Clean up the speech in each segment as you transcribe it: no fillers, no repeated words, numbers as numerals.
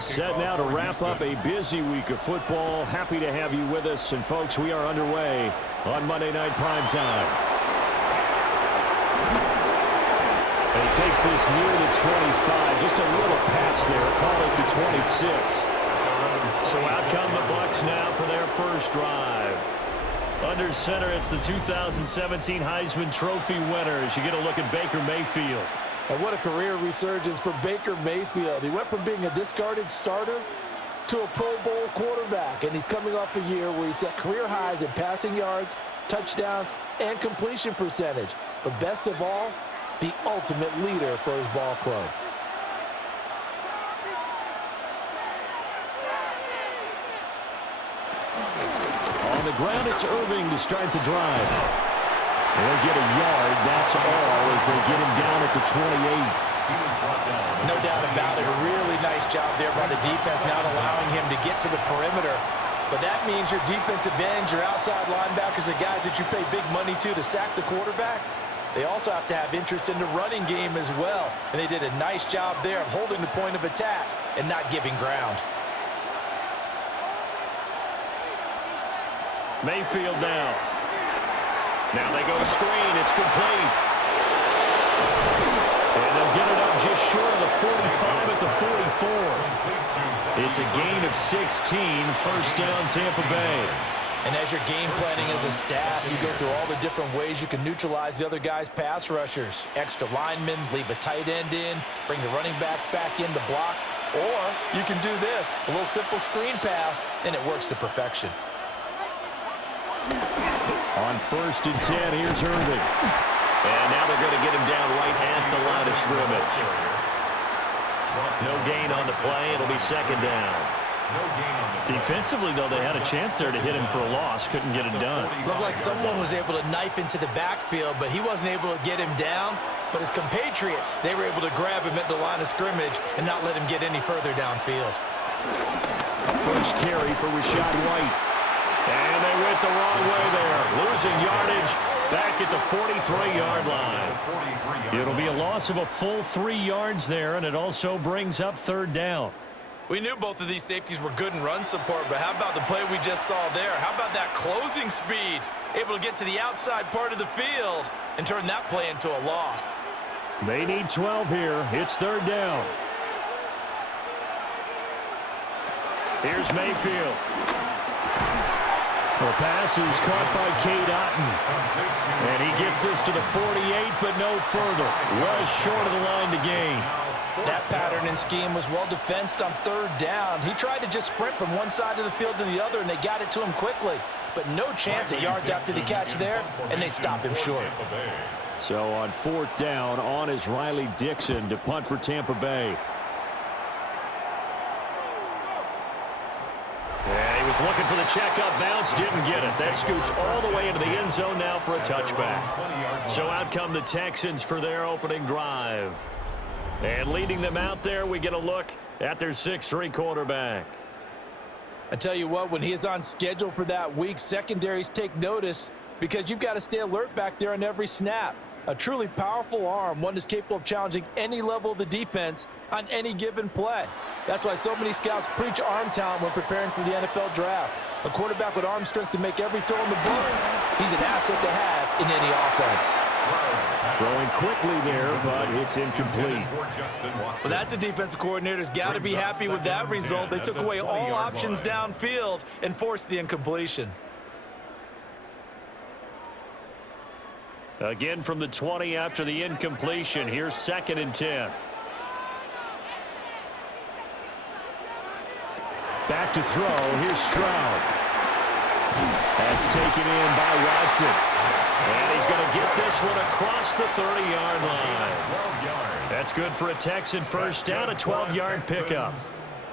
Set now to wrap up a busy week of football. Happy to have you with us. And, folks, we are underway on Monday Night Primetime. And he takes this near the 25. Just a little pass there. Call it the 26. So out come the Bucs now for their first drive. Under center, it's the 2017 Heisman Trophy winners. You get a look at Baker Mayfield. And what a career resurgence for Baker Mayfield. He went from being a discarded starter to a Pro Bowl quarterback. And he's coming off a year where he set career highs in passing yards, touchdowns, and completion percentage. But best of all, the ultimate leader for his ball club. On the ground, it's Irving to start the drive. They'll get a yard, that's all, as they get him down at the 28. No doubt about it. A really nice job there by the defense, not allowing him to get to the perimeter. But that means your defensive ends, your outside linebackers, the guys that you pay big money to sack the quarterback, they also have to have interest in the running game as well. And they did a nice job there of holding the point of attack and not giving ground. Mayfield now. Now they go screen. It's complete. And they'll get it up just short of the 45 at the 44. It's a gain of 16. First down, Tampa Bay. And as you're game planning as a staff, you go through all the different ways you can neutralize the other guy's pass rushers. Extra linemen, leave a tight end in, bring the running backs back in to block. Or you can do this, a little simple screen pass, and it works to perfection. On 1st and 10, here's Irving. And now they're going to get him down right at the line of scrimmage. No gain on the play. It'll be second down. Defensively, though, they had a chance there to hit him for a loss. Couldn't get it done. Looked like someone was able to knife into the backfield, but he wasn't able to get him down. But his compatriots, they were able to grab him at the line of scrimmage and not let him get any further downfield. First carry for Rashad White. And they went the wrong way there. Losing yardage back at the 43-yard line. It'll be a loss of a full 3 yards there, and it also brings up third down. We knew both of these safeties were good in run support, but how about the play we just saw there? How about that closing speed? Able to get to the outside part of the field and turn that play into a loss. They need 12 here. It's third down. Here's Mayfield. The pass is caught by Cade Otton. And he gets this to the 48, but no further. Was short of the line to gain. That pattern and scheme was well defensed on third down. He tried to just sprint from one side of the field to the other, and they got it to him quickly. But no chance at yards after the catch there, and they stop him short. So on 4th down, on is Riley Dixon to punt for Tampa Bay. And he was looking for the checkup bounce, didn't get it. That scoots all the way into the end zone now for a touchback. So out come the Texans for their opening drive. And leading them out there, we get a look at their 6'3" quarterback. I tell you what, when he is on schedule for that week, secondaries take notice because you've got to stay alert back there on every snap. A truly powerful arm, one that's capable of challenging any level of the defense on any given play. That's why so many scouts preach arm talent when preparing for the NFL draft. A quarterback with arm strength to make every throw in the book, he's an asset to have in any offense. Throwing quickly there, but it's incomplete. Well, that's a defensive coordinator's got to be happy with that result. They took away all options downfield and forced the incompletion. Again from the 20 after the incompletion. Here's 2nd and 10. Back to throw. Here's Stroud. That's taken in by Watson. And he's going to get this one across the 30-yard line. That's good for a Texan first down, a 12-yard pickup.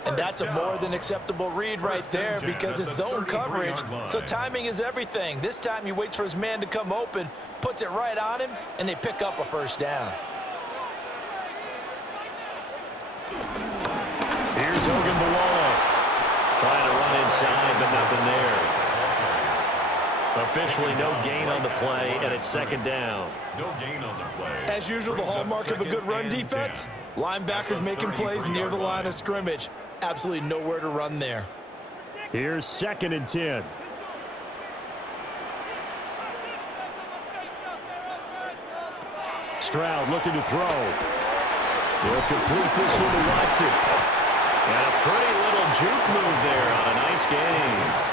And that's a more than acceptable read right there because it's zone coverage, so timing is everything. This time he waits for his man to come open, puts it right on him, and they pick up a first down. Here's Ogunbowale. Trying to run inside, but nothing there. Officially no gain on the play, and it's second down. No gain on the play. As usual, the hallmark of a good run defense, linebackers making plays near the line of scrimmage. Absolutely nowhere to run there. Here's 2nd and 10. Stroud looking to throw. Will complete this one to Watson. And a pretty little juke move there on a nice gain.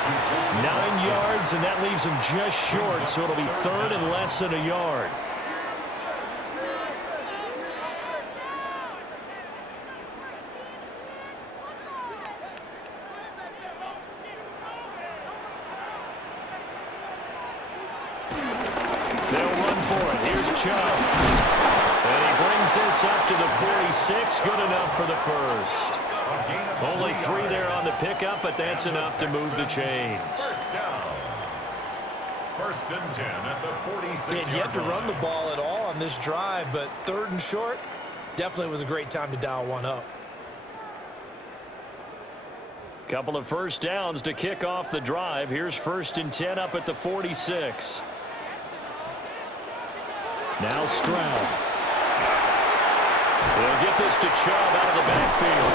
9 yards, and that leaves him just short, so it'll be 3rd and less than a yard. They'll run for it. Here's Chubb. And he brings this up to the 46. Good enough for the first. Only 3 there on the pickup, but that's enough to move the chains. First down. 1st and 10 at the 46. They had yet to run the ball at all on this drive, but 3rd and short definitely was a great time to dial one up. Couple of first downs to kick off the drive. Here's 1st and 10 up at the 46. Now Stroud. They'll get this to Chubb out of the backfield.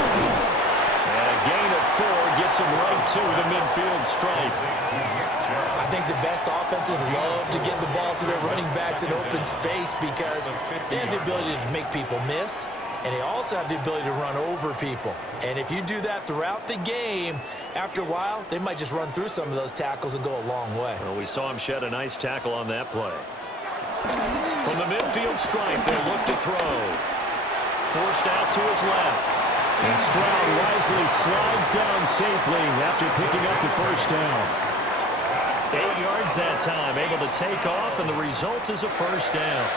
And a gain of 4 gets him right to the midfield stripe. I think the best offenses love to get the ball to their running backs in open space because they have the ability to make people miss, and they also have the ability to run over people. And if you do that throughout the game, after a while, they might just run through some of those tackles and go a long way. Well, we saw him shed a nice tackle on that play. From the midfield stripe, they look to throw. Forced out to his left. And Stroud wisely slides down safely after picking up the first down. 8 yards that time, able to take off, and the result is a first down.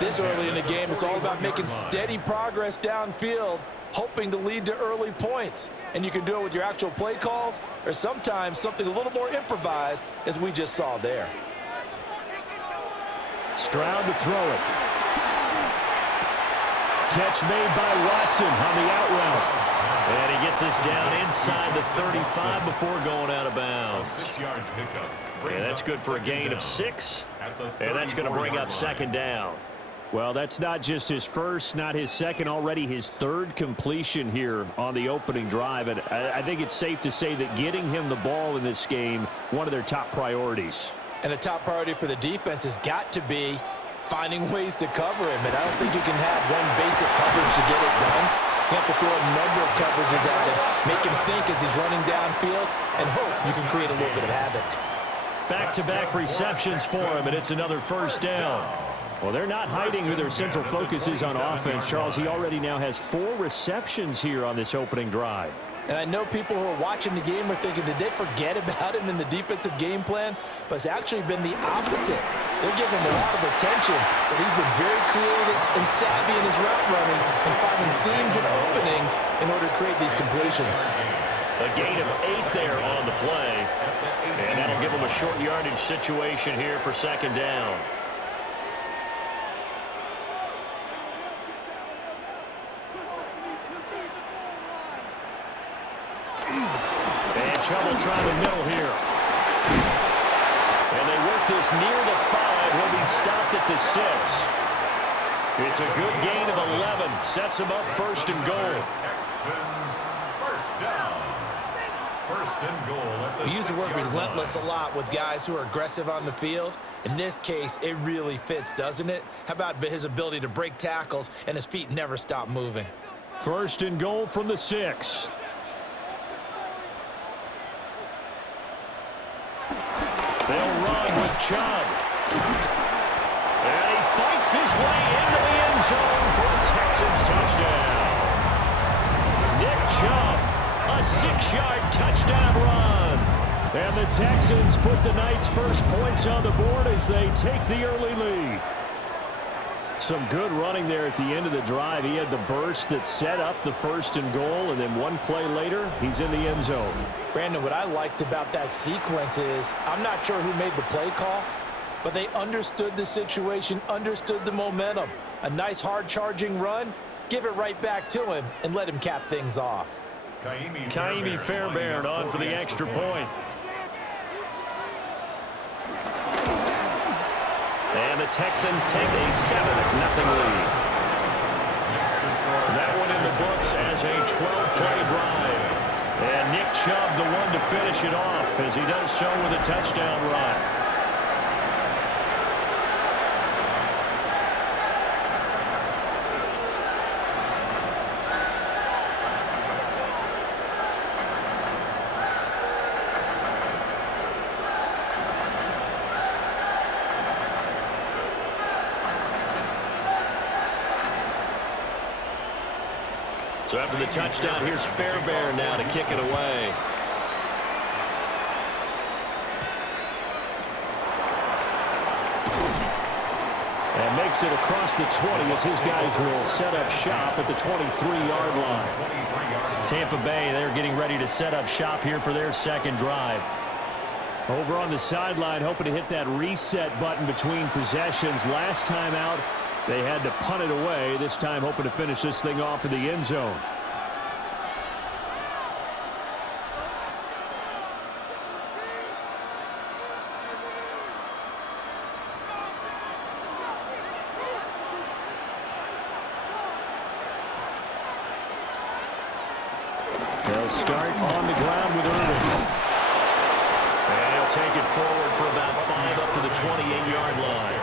This early in the game, it's all about making steady progress downfield, hoping to lead to early points. And you can do it with your actual play calls or sometimes something a little more improvised, as we just saw there. Stroud to throw it. Catch made by Watson on the out route. And he gets us down inside the 35 before going out of bounds. And that's good for a gain of 6. And that's going to bring up second down. Well, that's not just his first, not his second, already his 3rd completion here on the opening drive. And I think it's safe to say that getting him the ball in this game, one of their top priorities. And the top priority for the defense has got to be finding ways to cover him. And I don't think you can have one basic coverage to get it done. You have to throw a number of coverages at him, make him think as he's running downfield, and hope you can create a little bit of havoc. Back-to-back receptions for him, and it's another first down. Well, they're not hiding who their central focus is on offense, Charles. He already now has 4 receptions here on this opening drive. And I know people who are watching the game are thinking, did they forget about him in the defensive game plan? But it's actually been the opposite. They're giving him a lot of attention, but he's been very creative and savvy in his route running and finding seams and openings in order to create these completions. A gain of 8 there on the play, and that'll give him a short yardage situation here for second down. And trouble trying the middle here. And they work this near the 5. He'll be stopped at the 6. It's a good gain of 11. Sets him up 1st and goal. Texans, first down. 1st and goal. We use the word relentless a lot with guys who are aggressive on the field. In this case, it really fits, doesn't it? How about his ability to break tackles and his feet never stop moving? 1st and goal from the 6. They'll run with Chubb. And he fights his way into the end zone for a Texans touchdown. Nick Chubb, a 6-yard touchdown run. And the Texans put the night's first points on the board as they take the early lead. Some good running there at the end of the drive. He had the burst that set up the 1st and goal, and then one play later, he's in the end zone. Brandon, what I liked about that sequence is I'm not sure who made the play call, but they understood the situation, understood the momentum. A nice hard-charging run, give it right back to him, and let him cap things off. Kaimi Fairbairn on for the extra point. Texans take a 7-0 lead. That one in the books as a 12-play drive. And Nick Chubb, the one to finish it off, as he does so with a touchdown run. So after the touchdown, here's Fairbairn now to kick it away. And makes it across the 20 as his guys will set up shop at the 23-yard line. Tampa Bay, they're getting ready to set up shop here for their second drive. Over on the sideline, hoping to hit that reset button between possessions. Last time out, they had to punt it away. This time hoping to finish this thing off in the end zone. They'll start on the ground with Irvin. And he'll take it forward for about 5 up to the 28-yard line.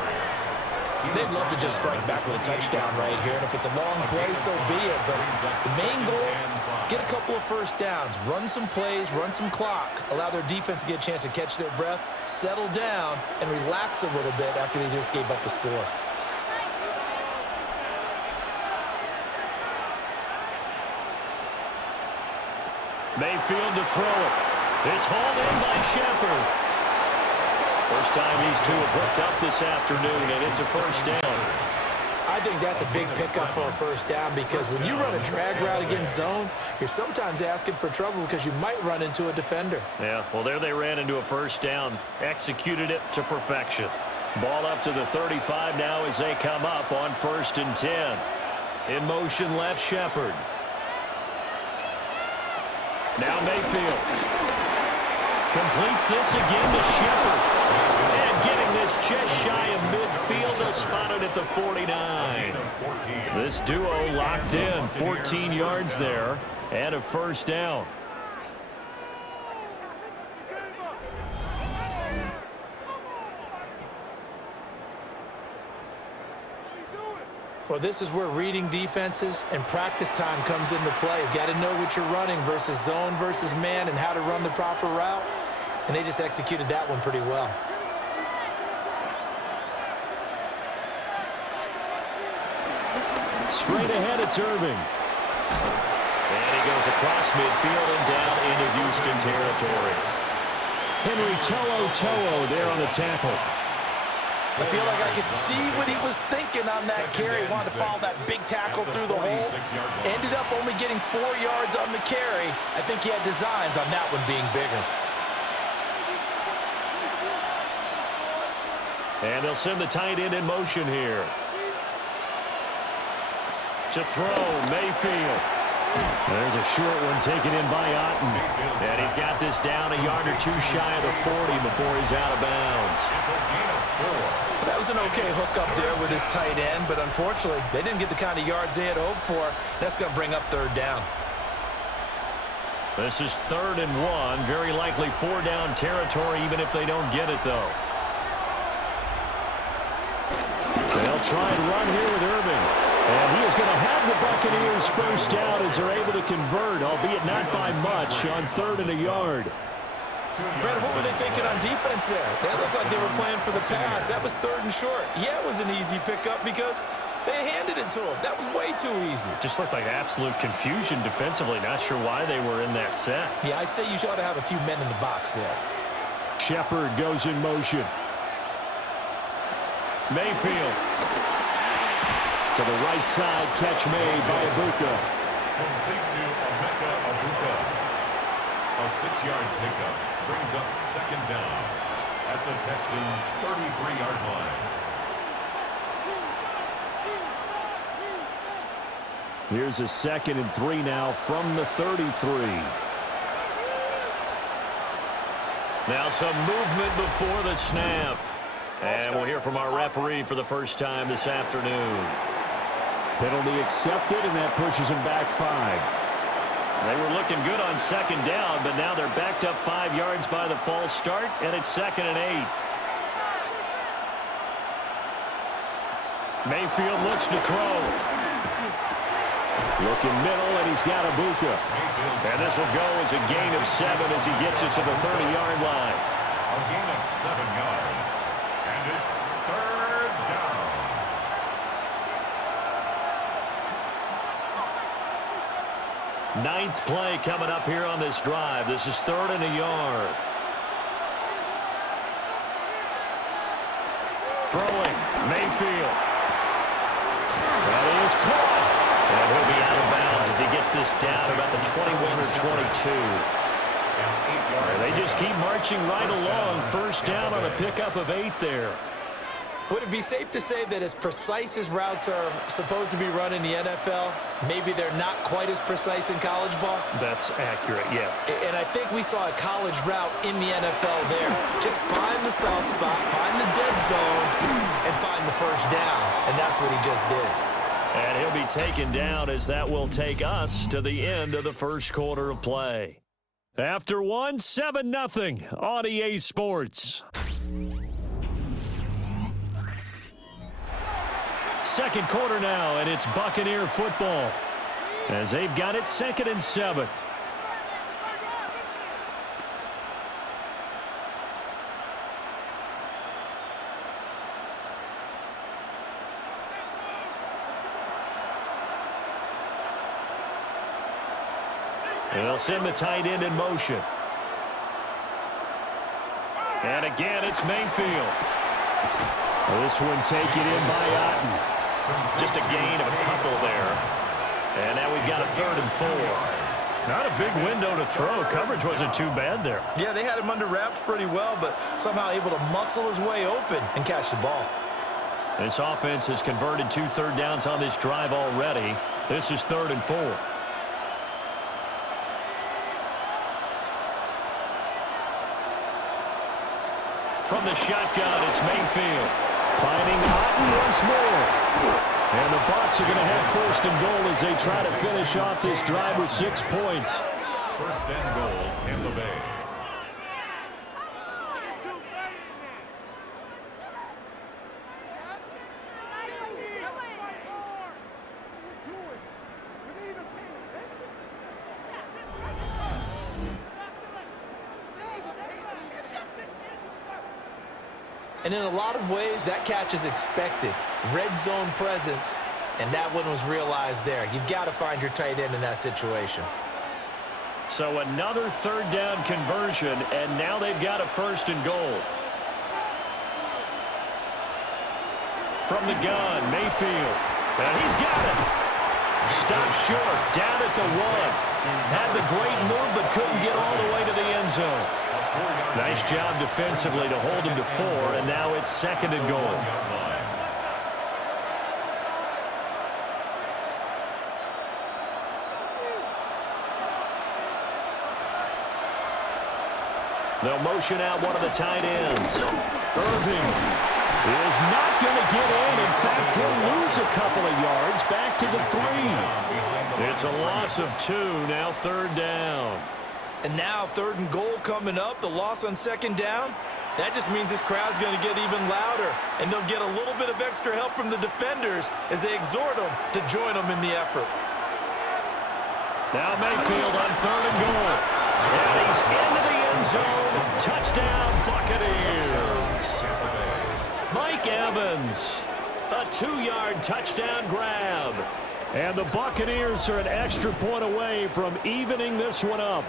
They'd love to just strike back with a touchdown right here, and if it's a long play, so be it. But the main goal, get a couple of first downs, run some plays, run some clock, allow their defense to get a chance to catch their breath, settle down, and relax a little bit after they just gave up a score. Mayfield to throw it. It's hauled in by Shepard. First time these two have hooked up this afternoon, and it's a first down. I think that's a big pickup for a first down because when you run a drag route against zone, you're sometimes asking for trouble because you might run into a defender. Yeah, well, there they ran into a first down, executed it to perfection. Ball up to the 35 now as they come up on 1st and 10. In motion left, Shepard. Now Mayfield. Completes this again to Shepard. And getting this just shy of midfield, they'll spot it at the 49. This duo locked in, 14 yards there, and a first down. Well, this is where reading defenses and practice time comes into play. You've got to know what you're running versus zone versus man and how to run the proper route. And they just executed that one pretty well. Straight ahead, it's Irving. And he goes across midfield and down into Houston territory. Henry To'o there on the tackle. I feel like I could see what he was thinking on that carry. He wanted to follow that big tackle through the hole. Ended up only getting 4 yards on the carry. I think he had designs on that one being bigger. And they'll send the tight end in motion here. To throw, Mayfield. There's a short one taken in by Otten. And he's got this down a yard or two shy of the 40 before he's out of bounds. That was an okay hookup there with his tight end, but unfortunately, they didn't get the kind of yards they had hoped for. That's going to bring up 3rd down. This is 3rd and 1. Very likely 4-down territory, even if they don't get it, though. They'll try and run here with Irving. And he is going to have the Buccaneers first down as they're able to convert, albeit not by much, on 3rd and a yard. Brad, what were they thinking on defense there? They looked like they were playing for the pass. That was 3rd and short. Yeah, it was an easy pickup because they handed it to him. That was way too easy. Just looked like absolute confusion defensively. Not sure why they were in that set. Yeah, I'd say you ought to have a few men in the box there. Shepard goes in motion. Mayfield. To the right side, catch made by Ibuka. Complete to Emeka Ibuka. A 6-yard pickup brings up 2nd down at the Texans' 33-yard line. Here's a 2nd and 3 now from the 33. Now some movement before the snap. And we'll hear from our referee for the first time this afternoon. Penalty accepted, and that pushes him back 5. They were looking good on second down, but now they're backed up 5 yards by the false start, and it's 2nd and 8. Mayfield looks to throw. Looking middle, and he's got Ibuka. And this will go as a gain of 7 as he gets it to the 30-yard line. A gain of 7 yards. And it's 3rd down. Ninth play coming up here on this drive. This is 3rd and a yard. Throwing, Mayfield. That is caught. And he'll be out of bounds as he gets this down about the 21 or 22. They just keep marching right along. First down on a pickup of 8 there. Would it be safe to say that as precise as routes are supposed to be run in the NFL, maybe they're not quite as precise in college ball? That's accurate, yeah. And I think we saw a college route in the NFL there. Just find the soft spot, find the dead zone, and find the first down. And that's what he just did. And he'll be taken down as that will take us to the end of the first quarter of play. After 1, 7-0 on EA Sports. Second quarter now, and it's Buccaneer football as they've got it 2nd and 7. And they'll send the tight end in motion. And again, it's Mayfield. This one taken in by Otten. Just a gain of a couple there. And now we've got a 3rd and 4. Not a big window to throw. Coverage wasn't too bad there. Yeah, they had him under wraps pretty well, but somehow able to muscle his way open and catch the ball. This offense has converted 2 third downs on this drive already. This is 3rd and 4. From the shotgun, it's Mayfield. Finding Otten once more. And the Bucs are going to have 1st and goal as they try to finish off this drive with 6 points. 1st and goal, Tampa Bay. And in a lot of ways, that catch is expected. Red zone presence, and that one was realized there. You've got to find your tight end in that situation. So another 3rd down conversion, and now they've got a 1st and goal. From the gun, Mayfield. And he's got it. Stopped short, down at the 1. Had the great move, but couldn't get all the way to the end zone. Nice job defensively to hold him to 4, and now it's 2nd and goal. They'll motion out one of the tight ends. Irving is not going to get in. In fact, he'll lose a couple of yards back to the 3. It's a loss of 2, now 3rd down. And now 3rd and goal coming up, the loss on 2nd down. That just means this crowd's going to get even louder, and they'll get a little bit of extra help from the defenders as they exhort them to join them in the effort. Now Mayfield on 3rd and goal. And he's into the end zone. Touchdown, Buccaneers. Mike Evans, a 2-yard touchdown grab. And the Buccaneers are an extra point away from evening this one up.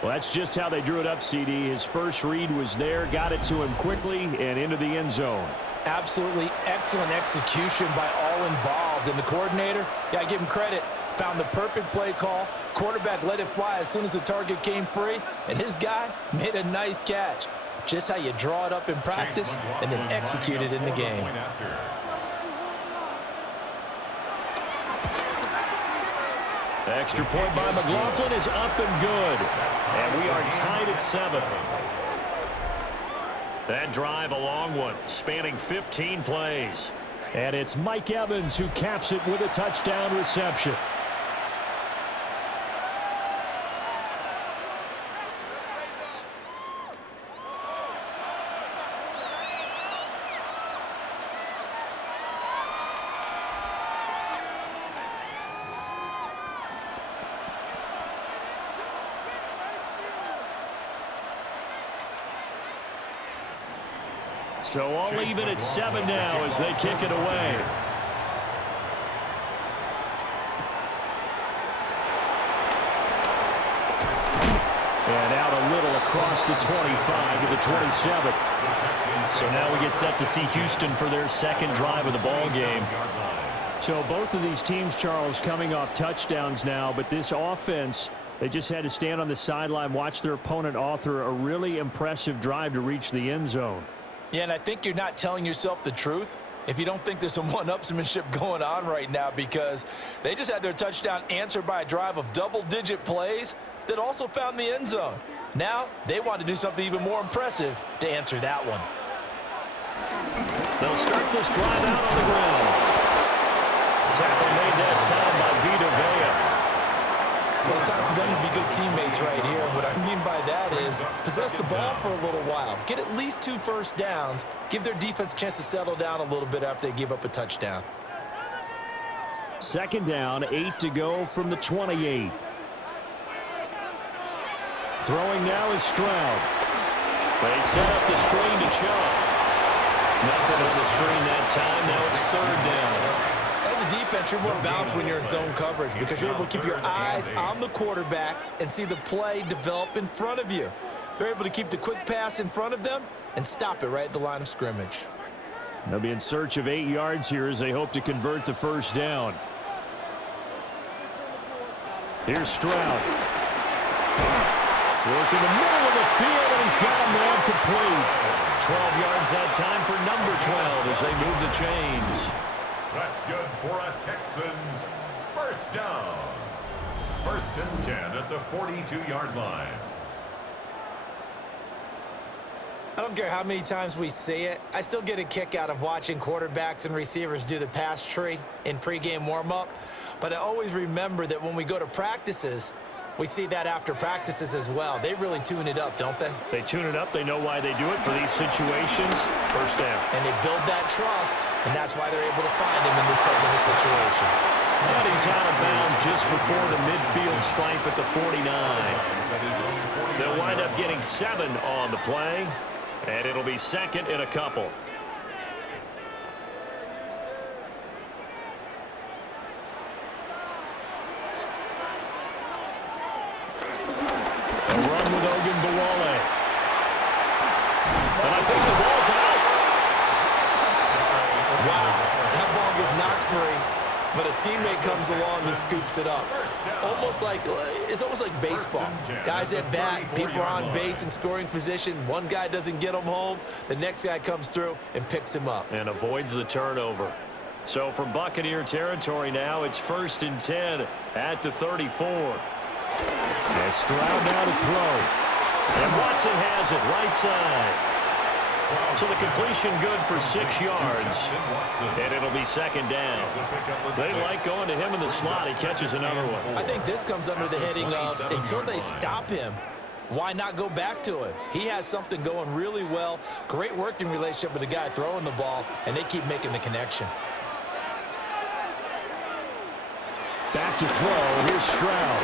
Well, that's just how they drew it up, CD. His first read was there, got it to him quickly, and into the end zone. Absolutely excellent execution by all involved. And the coordinator, got to give him credit, found the perfect play call. Quarterback let it fly as soon as the target came free, and his guy made a nice catch. Just how you draw it up in practice and then execute it in the game. The extra point by McLaughlin is up and good. And we are tied at 7. That drive a long one, spanning 15 plays. And it's Mike Evans who caps it with a touchdown reception. So all even at 7 now as they kick it away. And out a little across the 25 to the 27. So now we get set to see Houston for their second drive of the ball game. So both of these teams, Charles, coming off touchdowns now, but this offense, they just had to stand on the sideline, watch their opponent author a really impressive drive to reach the end zone. Yeah, and I think you're not telling yourself the truth if you don't think there's some one-upsmanship going on right now, because they just had their touchdown answered by a drive of double-digit plays that also found the end zone. Now they want to do something even more impressive to answer that one. They'll start this drive out on the ground. Tackle made that time by Vita Vea. Well, it's time for them to be good teammates right here. What I mean by that is possess the ball for a little while. Get at least 2 first downs. Give their defense a chance to settle down a little bit after they give up a touchdown. Second down, 8 to go from the 28. Throwing now is Stroud. They set up the screen to Chubb. Nothing on the screen that time. Now it's 3rd down. As a defense, you're more balanced when you're in zone coverage because you're able to keep your eyes on the quarterback and see the play develop in front of you. They're able to keep the quick pass in front of them and stop it right at the line of scrimmage. They'll be in search of 8 yards here as they hope to convert the first down. Here's Stroud. Working the middle of the field, and he's got a man complete. 12 yards that time for number 12 as they move the chains. That's good for a Texans first down. 1st and 10 at the 42-yard line. I don't care how many times we see it. I still get a kick out of watching quarterbacks and receivers do the pass tree in pregame warm-up. But I always remember that when we go to practices, we see that after practices as well. They really tune it up, don't they? They tune it up. They know why they do it for these situations. First down. And they build that trust, and that's why they're able to find him in this type of a situation. And he's out of bounds just before the midfield stripe at the 49. They'll wind up getting 7 on the play, and it'll be 2nd and a couple. And I think the ball's out. Wow, that ball gets knocked free, but a teammate comes along and scoops it up. It's almost like baseball. Guys at bat, people are on base in scoring position. One guy doesn't get him home. The next guy comes through and picks him up. And avoids the turnover. So from Buccaneer territory now, it's 1st and 10 at the 34. And Stroud now to throw. And Watson has it right side. So the completion good for 6 yards. And it'll be 2nd down. They like going to him in the slot. He catches another one. I think this comes under the heading of until they stop him, why not go back to him? He has something going really well. Great working relationship with the guy throwing the ball, and they keep making the connection. Back to throw. Here's Stroud.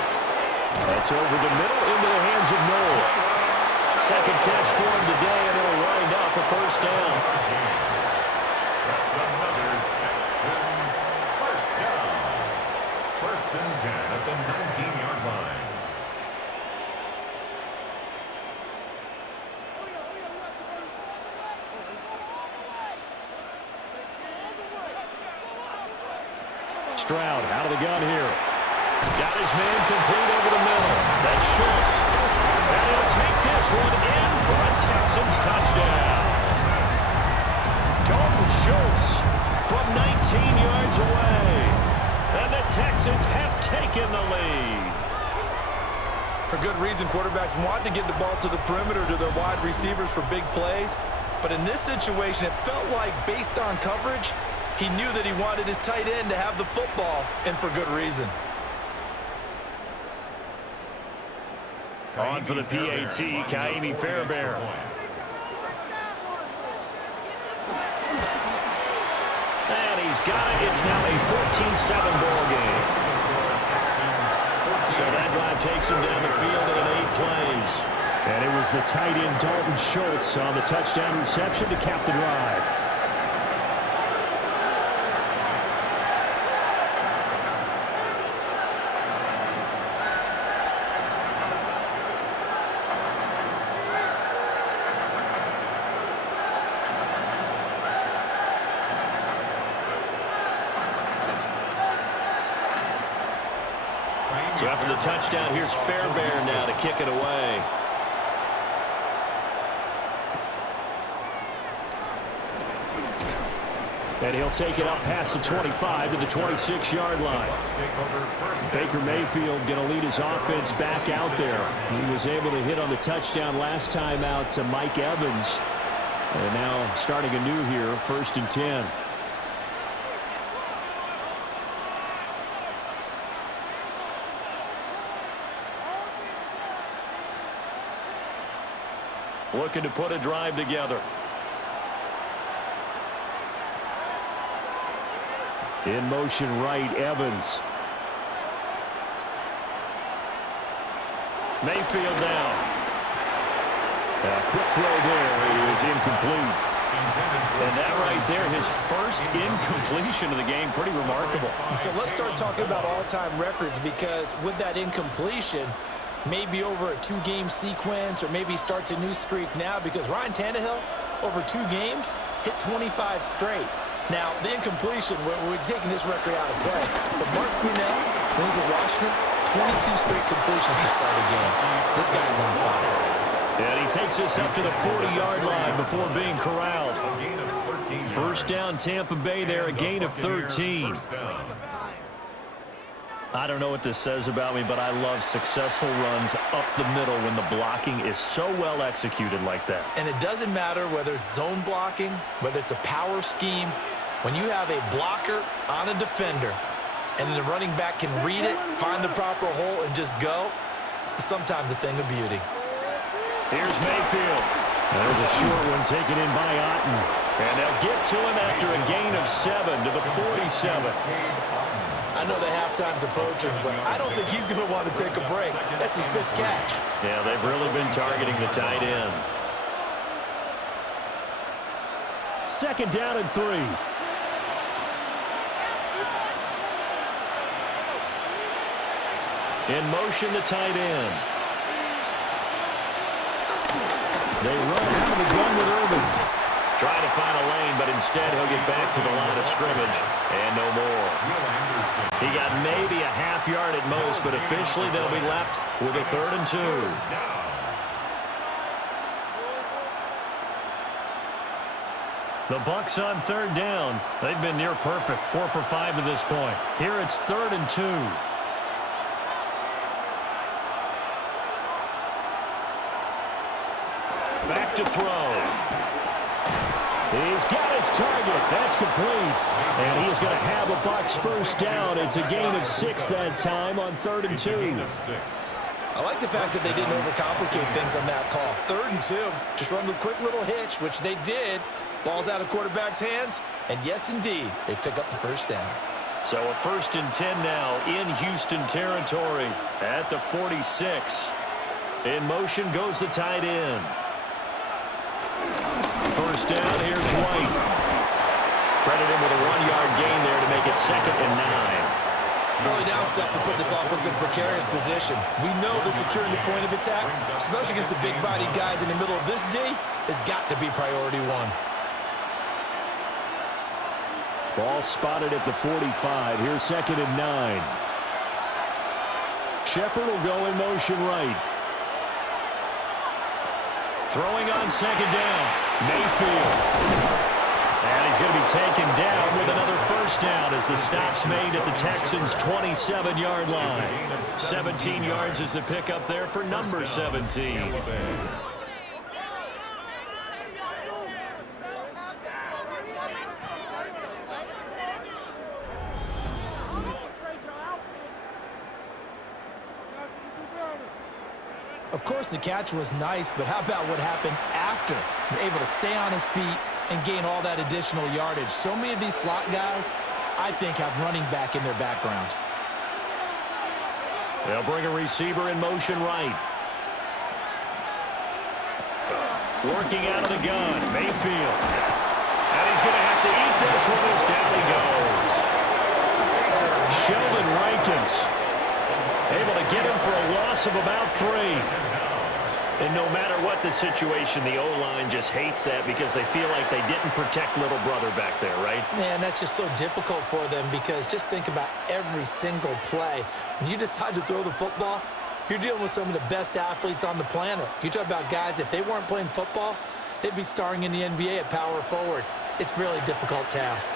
That's over the middle into the hands of Noel. Second catch for him today, and it'll wind up a first down. That's another Texans first down. 1st and 10 at the 19-yard line. Stroud out of the gun here. Got his man complete over the middle. That's Schultz. And he'll take this one in for a Texans touchdown. Dalton Schultz from 19 yards away. And the Texans have taken the lead. For good reason, quarterbacks want to get the ball to the perimeter to their wide receivers for big plays. But in this situation, it felt like, based on coverage, he knew that he wanted his tight end to have the football, and for good reason. On for the PAT, Kaimi Fairbairn. And he's got it. It's now a 14-7 ball game. So that drive takes him down the field in 8 plays. And it was the tight end Dalton Schultz on the touchdown reception to cap the drive. So after the touchdown, here's Fairbairn now to kick it away. And he'll take it up past the 25 to the 26-yard line. Baker Mayfield going to lead his offense back out there. He was able to hit on the touchdown last time out to Mike Evans. And now starting anew here, 1st and 10. Looking to put a drive together. In motion right, Evans. Mayfield down. A quick throw there. It is incomplete. And that right there, his first incompletion of the game. Pretty remarkable. So let's start talking about all-time records, because with that incompletion, maybe over a 2-game sequence, or maybe he starts a new streak now, because Ryan Tannehill, over 2 games, hit 25 straight. Now, the incompletion, we're taking this record out of play. But Mark Brunell, when he's with Washington, 22 straight completions to start a game. This guy's on fire. And he takes us up to the 40-yard line before being corralled. First down, Tampa Bay there, a gain of 13. I don't know what this says about me, but I love successful runs up the middle when the blocking is so well executed like that. And it doesn't matter whether it's zone blocking, whether it's a power scheme. When you have a blocker on a defender and then the running back can read it, find the proper hole, and just go, it's sometimes a thing of beauty. Here's Mayfield. There's a short one taken in by Otten. And they'll get to him after a gain of 7 to the 47. I know the halftime's approaching, but I don't think he's going to want to take a break. That's his 5th catch. Yeah, they've really been targeting the tight end. 2nd down and 3. In motion, the tight end. They run out of the gun with Irvin. Trying to find a lane, but instead he'll get back to the line of scrimmage. And no more. He got maybe a half yard at most, but officially they'll be left with a 3rd and 2. The Bucs on 3rd down. They've been near perfect, 4 for 5 to this point. Here it's 3rd and 2. Back to throw. He's got his target. That's complete. And he's going to have a Bucs 1st down. It's a gain of 6 that time on 3rd and 2. I like the fact that they didn't overcomplicate things on that call. 3rd and 2. Just run the quick little hitch, which they did. Ball's out of quarterback's hands. And yes, indeed, they pick up the 1st down. So a 1st and 10 now in Houston territory at the 46. In motion goes the tight end. 1st down, here's White. Credit him with a 1-yard gain there to make it 2nd and 9. Early down steps to put this offense in a precarious position. We know that securing the point of attack, especially against the big-bodied guys in the middle of this D, has got to be priority 1. Ball spotted at the 45. Here's 2nd and 9. Shepard will go in motion right. Throwing on 2nd down. Mayfield. And he's going to be taken down with another 1st down as the stop's made at the Texans' 27-yard line. 17 yards is the pickup there for number 17. Of course, the catch was nice, but how about what happened after? Able to stay on his feet and gain all that additional yardage. So many of these slot guys, I think, have running back in their background. They'll bring a receiver in motion right. Working out of the gun, Mayfield. And he's going to have to eat this one as down he goes. Sheldon Rankins able to get him for a loss of about 3. And no matter what the situation, the O-line just hates that because they feel like they didn't protect little brother back there, right? Man, that's just so difficult for them because just think about every single play. When you decide to throw the football, you're dealing with some of the best athletes on the planet. You talk about guys, if they weren't playing football, they'd be starring in the NBA at power forward. It's a really difficult task.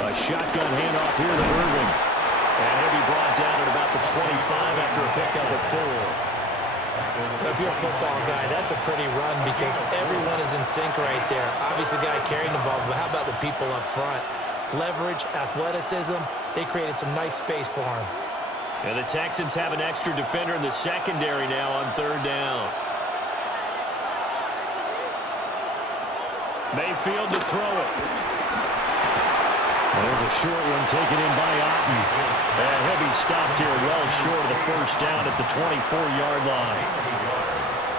A shotgun handoff here to Irving. And he'll be brought down at about the 25 after a pickup at 4. If you're a football guy, that's a pretty run because everyone is in sync right there. Obviously, the guy carrying the ball, but how about the people up front? Leverage, athleticism, they created some nice space for him. And the Texans have an extra defender in the secondary now on 3rd down. Mayfield to throw it. There's a short one taken in by Otten. And he'll be stopped here well short of the 1st down at the 24-yard line.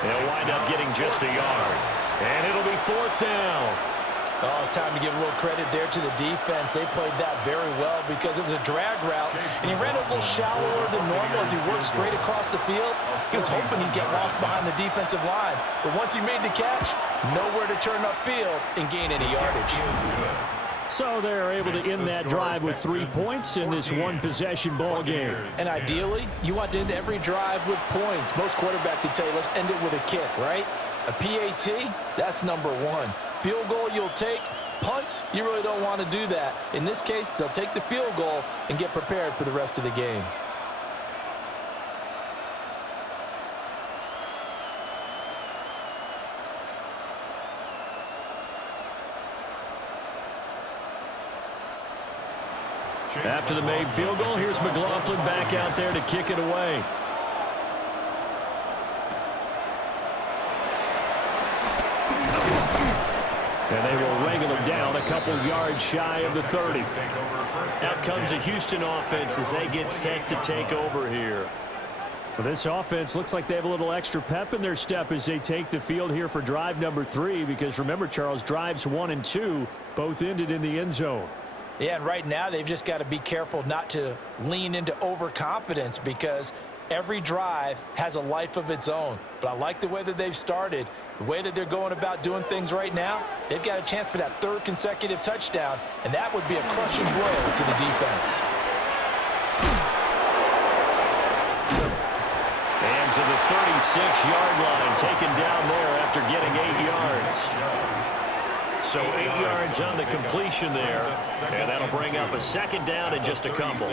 They'll wind up getting just a yard. And it'll be 4th down. Oh, it's time to give a little credit there to the defense. They played that very well because it was a drag route, and he ran a little shallower than normal as he worked straight across the field. He was hoping he'd get lost behind the defensive line, but once he made the catch, nowhere to turn upfield and gain any yardage. So they're able to end that drive with 3 points in this one-possession ball game. And ideally, you want to end every drive with points. Most quarterbacks would tell you, let's end it with a kick, right? A PAT, that's number 1. Field goal you'll take. Punts, you really don't want to do that. In this case, they'll take the field goal and get prepared for the rest of the game. After the made field goal, here's McLaughlin back out there to kick it away. And they will wrangle him down a couple yards shy of the 30. Out comes the Houston offense as they get set to take over here. Well, this offense looks like they have a little extra pep in their step as they take the field here for drive number 3, because remember, Charles, drives 1 and 2 both ended in the end zone. Yeah, and right now they've just got to be careful not to lean into overconfidence because every drive has a life of its own. But I like the way that they've started, the way that they're going about doing things right now. They've got a chance for that 3rd consecutive touchdown, and that would be a crushing blow to the defense. And to the 36-yard line, taken down there after getting 8 yards. So 8 yards on the completion there, and that'll bring up a 2nd down and just a couple.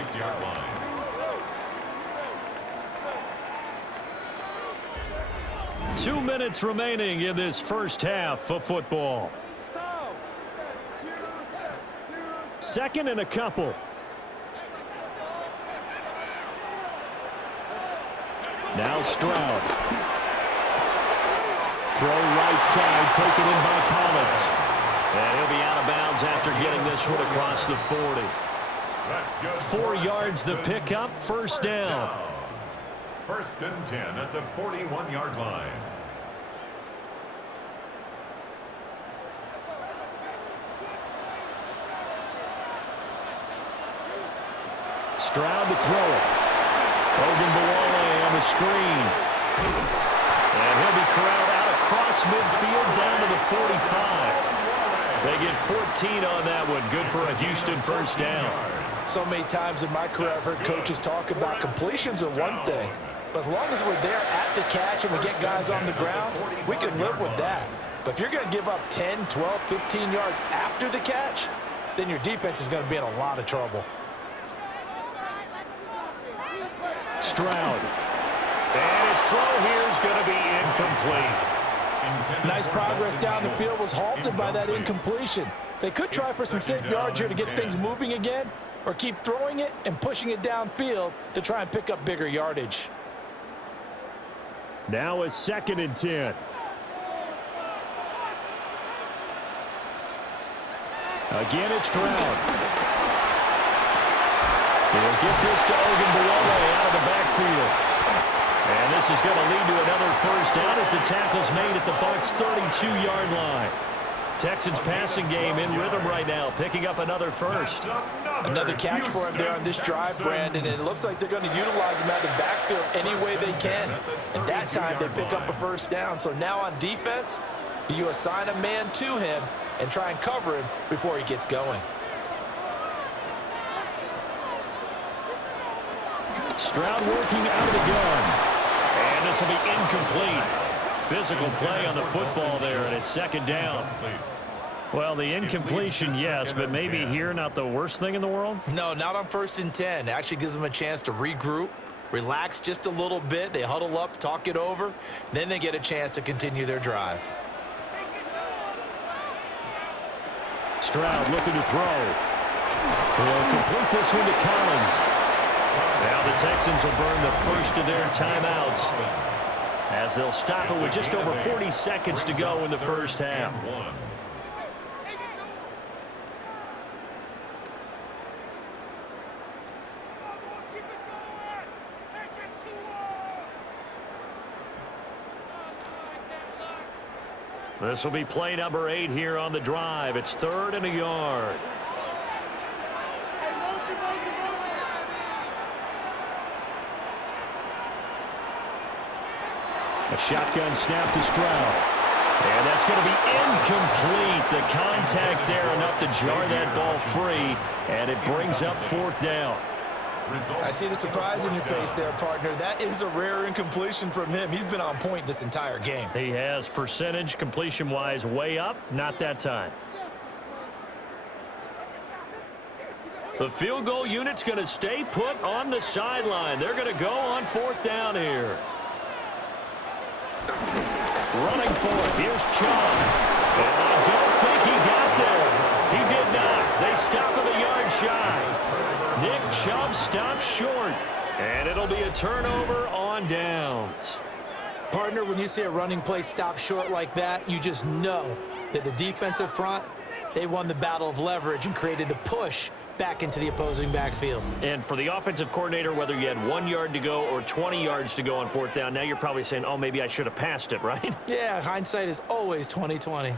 2 minutes remaining in this first half of football. 2nd and a couple. Now Stroud. Throw right side, taken in by Collins. And he'll be out of bounds after getting this one across the 40. 4 yards the pickup, 1st down. 1st and 10 at the 41-yard line. Stroud to throw it. Ogunbowale on the screen. And he'll be corralled out across midfield down to the 45. They get 14 on that one. Good for a Houston 1st down. So many times in my career I've heard coaches talk about completions are one thing, but as long as we're there at the catch and we get guys on the ground, we can live with that. But if you're going to give up 10, 12, 15 yards after the catch, then your defense is going to be in a lot of trouble. Stroud. And his throw here is going to be incomplete. Nice progress down the field was halted by that incompletion. They could try for some safe yards here to get things moving again, or keep throwing it and pushing it downfield to try and pick up bigger yardage. Now a 2nd and 10. Again, it's Stroud. He'll get this to Ogunbowale out of the backfield. And this is going to lead to another first down as the tackle's made at the Bucs' 32-yard line. Texans passing game in rhythm right now, picking up another first. Another catch for him there on this drive, Brandon, and it looks like they're going to utilize him out of the backfield any way they can. And that time, they pick up a first down. So now on defense, do you assign a man to him and try and cover him before he gets going? Stroud working out of the gun. And this will be incomplete. Physical play on the football there, and it's 2nd down. Well, the incompletion, yes, but maybe here not the worst thing in the world? No, not on 1st and 10. It actually gives them a chance to regroup, relax just a little bit. They huddle up, talk it over. Then they get a chance to continue their drive. Stroud looking to throw. He'll complete this one to Collins. Now the Texans will burn the first of their timeouts as they'll stop it with just over 40 seconds to go in the first half. This will be play number 8 here on the drive. It's 3rd and a yard. A shotgun snap to Stroud. And that's going to be incomplete. The contact there enough to jar that ball free, and it brings up 4th down. I see the surprise in your face there, partner. That is a rare incompletion from him. He's been on point this entire game. He has percentage completion-wise way up. Not that time. The field goal unit's going to stay put on the sideline. They're going to go on 4th down here. Running for it. Here's Chubb. And I don't think he got there. He did not. They stop him a yard shy. Nick Chubb stops short. And it'll be a turnover on downs. Partner, when you see a running play stop short like that, you just know that the defensive front, they won the battle of leverage and created the push back into the opposing backfield. And for the offensive coordinator, whether you had 1 yard to go or 20 yards to go on 4th down, now you're probably saying, oh, maybe I should have passed it, right? Yeah, hindsight is always 20/20.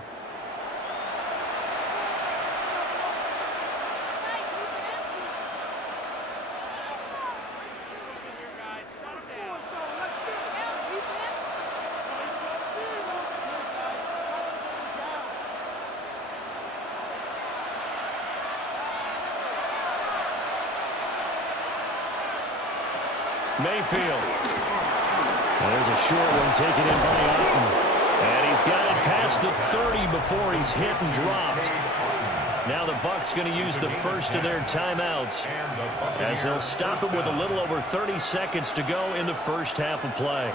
Mayfield. There's a short one taken in by Otten. And he's got it past the 30 before he's hit and dropped. Now the Bucs going to use the first of their timeouts as they'll stop it with a little over 30 seconds to go in the first half of play.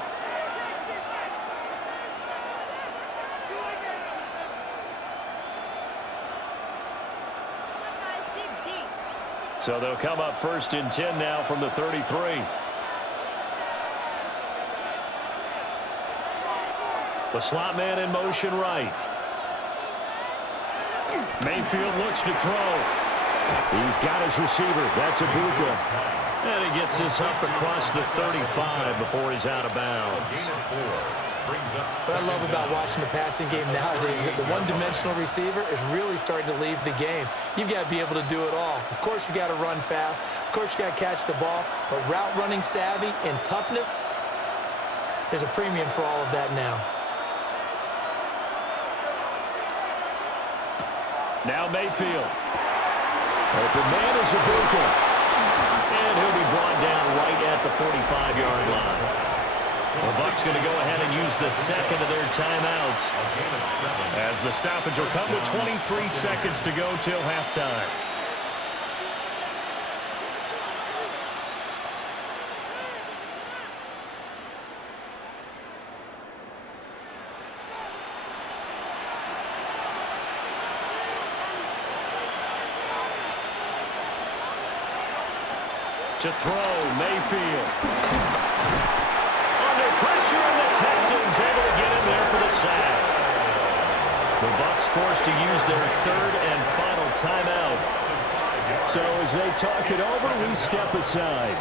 So they'll come up 1st and 10 now from the 33. The slot man in motion right. Mayfield looks to throw. He's got his receiver. That's Ibuka. And he gets this up across the 35 before he's out of bounds. What I love about watching the passing game nowadays is that the one-dimensional receiver is really starting to leave the game. You've got to be able to do it all. Of course, you got to run fast. Of course, you got to catch the ball. But route running savvy and toughness, there's a premium for all of that now. Now Mayfield. Open man is Ibuka. And he'll be brought down right at the 45-yard line. The Bucs going to go ahead and use the second of their timeouts as the stoppage will come with 23 seconds to go till halftime. To throw, Mayfield. Under pressure, and the Texans able to get in there for the sack. The Bucs forced to use their third and final timeout. So as they talk it over, we step aside.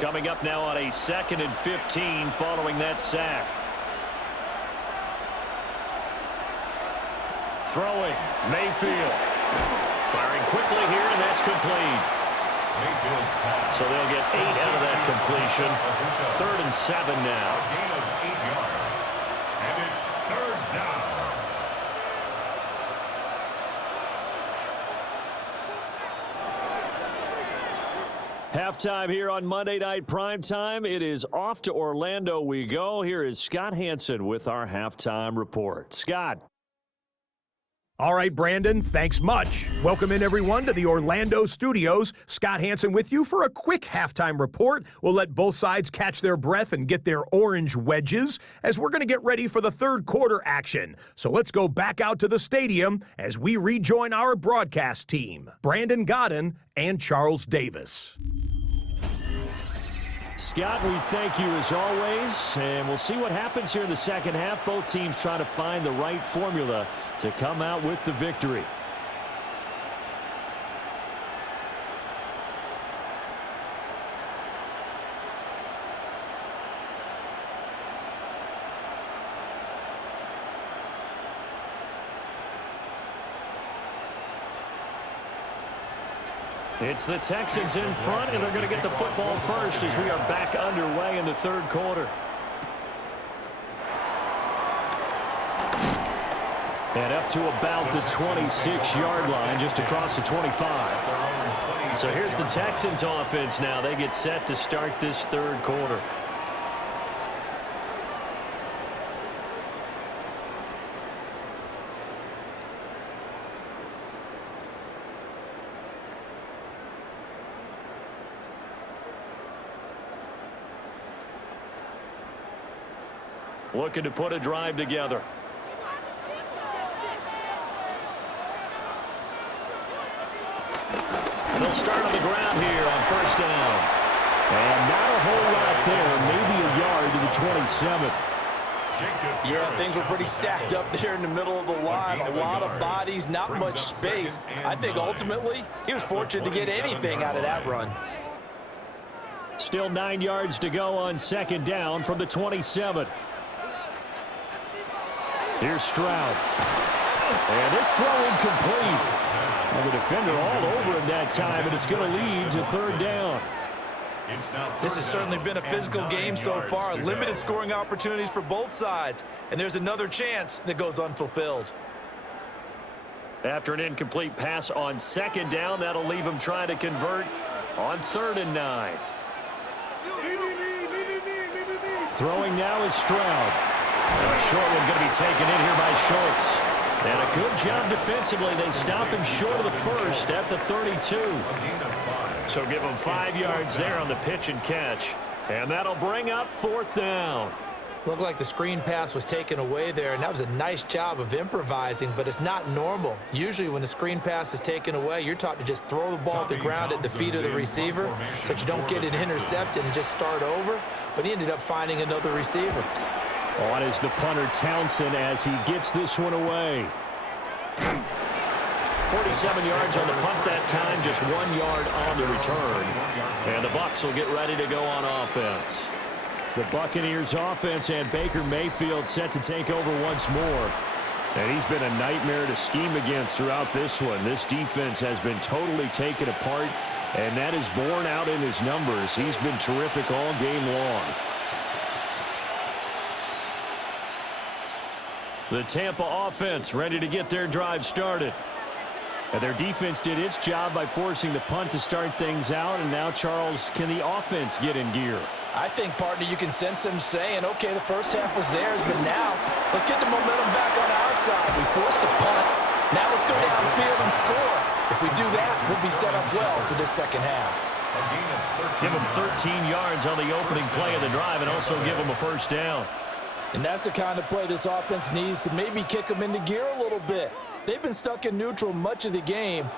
Coming up now on a 2nd and 15 following that sack. Throwing, Mayfield. Firing quickly here, and that's complete. So they'll get 8 out of that completion. 3rd and 7 now. A gain of 8 yards. And it's 3rd down. Halftime here on Monday Night Primetime. It is off to Orlando we go. Here is Scott Hansen with our halftime report. Scott. All right, Brandon, thanks much. Welcome in, everyone, to the Orlando studios. Scott Hansen with you for a quick halftime report. We'll let both sides catch their breath and get their orange wedges as we're going to get ready for the third quarter action. So let's go back out to the stadium as we rejoin our broadcast team, Brandon Godden and Charles Davis. Scott, we thank you as always, and we'll see what happens here in the second half. Both teams trying to find the right formula to come out with the victory. It's the Texans in front, and they're going to get the football first as we are back underway in the third quarter. And up to about the 26-yard line, just across the 25. So here's the Texans offense now. They get set to start this third quarter. Looking to put a drive together. They'll start on the ground here on first down. And not a whole lot there, maybe a yard to the 27. Yeah, things were pretty stacked up there in the middle of the line. A lot of bodies, not much space. I think ultimately he was fortunate to get anything out of that run. Still 9 yards to go on second down from the 27. Here's Stroud. And it's throw incomplete. And the defender all over him that time, and it's going to lead to third down. This has certainly been a physical game so far. Limited scoring opportunities for both sides. And there's another chance that goes unfulfilled. After an incomplete pass on second down, that'll leave him trying to convert on 3rd and 9. Throwing now is Stroud. A short one going to be taken in here by Schultz. And a good job defensively. They stop him short of the first at the 32. So give him 5 yards there on the pitch and catch. And that'll bring up 4th down. Looked like the screen pass was taken away there, and that was a nice job of improvising, but it's not normal. Usually when the screen pass is taken away, you're taught to just throw the ball at the ground at the feet of the receiver so that you don't get it intercepted and just start over. But he ended up finding another receiver. On is the punter Townsend as he gets this one away. 47 yards on the punt that time, just 1 yard on the return. And the Bucs will get ready to go on offense. The Buccaneers offense and Baker Mayfield set to take over once more. And he's been a nightmare to scheme against throughout this one. This defense has been totally taken apart, and that is borne out in his numbers. He's been terrific all game long. The Tampa offense ready to get their drive started. And their defense did its job by forcing the punt to start things out. And now, Charles, can the offense get in gear? I think, partner, you can sense them saying, okay, the first half was theirs, but now let's get the momentum back on our side. We forced a punt. Now let's go downfield and score. If we do that, we'll be set up well for this second half. Give them 13 yards on the opening play of the drive and also give them a first down. And that's the kind of play this offense needs to maybe kick them into gear a little bit. They've been stuck in neutral much of the game.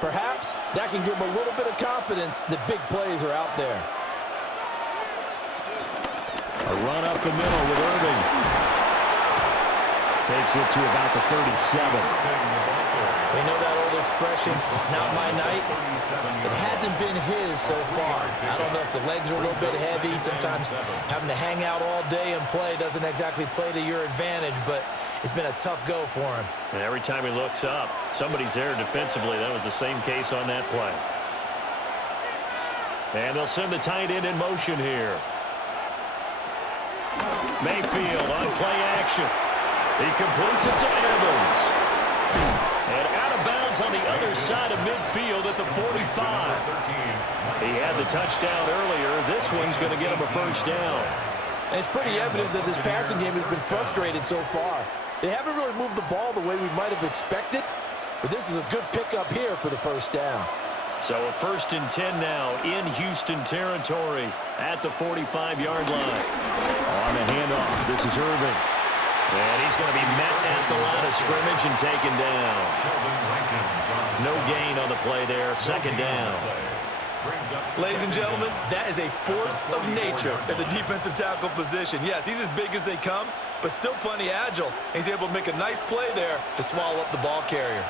Perhaps that can give them a little bit of confidence that big plays are out there. A run up the middle with Irving. Takes it to about the 37. We know that old expression, it's not my night. It hasn't been his so far. I don't know if the legs are a little bit heavy. Sometimes having to hang out all day and play doesn't exactly play to your advantage, but it's been a tough go for him. And every time he looks up, somebody's there defensively. That was the same case on that play. And they'll send the tight end in motion here. Mayfield on play action. He completes it to Evans. And out of bounds on the other side of midfield at the 45. He had the touchdown earlier. This one's going to get him a first down. And it's pretty evident that this passing game has been frustrated so far. They haven't really moved the ball the way we might have expected, but this is a good pickup here for the first down. So a 1st and 10 now in Houston territory at the 45-yard line. On the handoff, this is Irving. And he's going to be met at the line of scrimmage and taken down. No gain on the play there. 2nd down. Ladies and gentlemen, that is a force of nature in the defensive tackle position. Yes, he's as big as they come, but still plenty agile. He's able to make a nice play there to swallow up the ball carrier.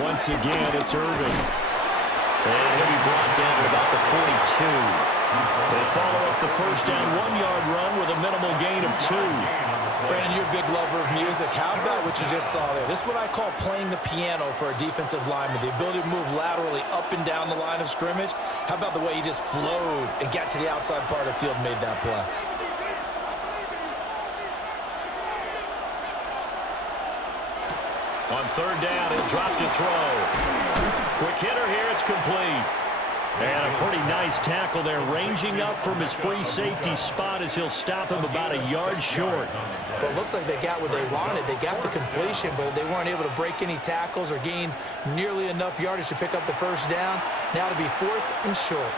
Once again, it's Irving. And he'll be brought down at about the 42. They follow up the first down 1-yard run with a minimal gain of 2. Brandon, you're a big lover of music. How about what you just saw there? This is what I call playing the piano for a defensive lineman. The ability to move laterally up and down the line of scrimmage. How about the way he just flowed and got to the outside part of the field and made that play? On 3rd down, he'll drop to throw. Quick hitter here, it's complete. And a pretty nice tackle there, ranging up from his free safety spot as he'll stop him about a yard short. Well, it looks like they got what they wanted. They got the completion, but they weren't able to break any tackles or gain nearly enough yardage to pick up the first down. Now to be 4th and short.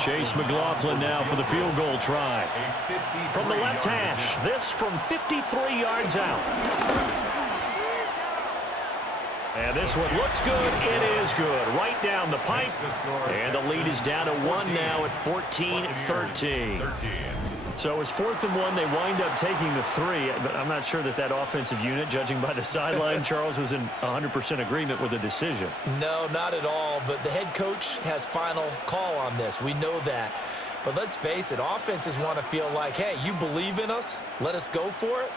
Chase McLaughlin now for the field goal try. From the left hash, this from 53 yards out. And this one looks good. It is good. Right down the pipe. And the lead is down to 1 now at 14-13. So it's 4th and 1. They wind up taking the 3. But I'm not sure that offensive unit, judging by the sideline, Charles, was in 100% agreement with the decision. No, not at all. But the head coach has final call on this. We know that. But let's face it, offenses want to feel like, hey, you believe in us? Let us go for it.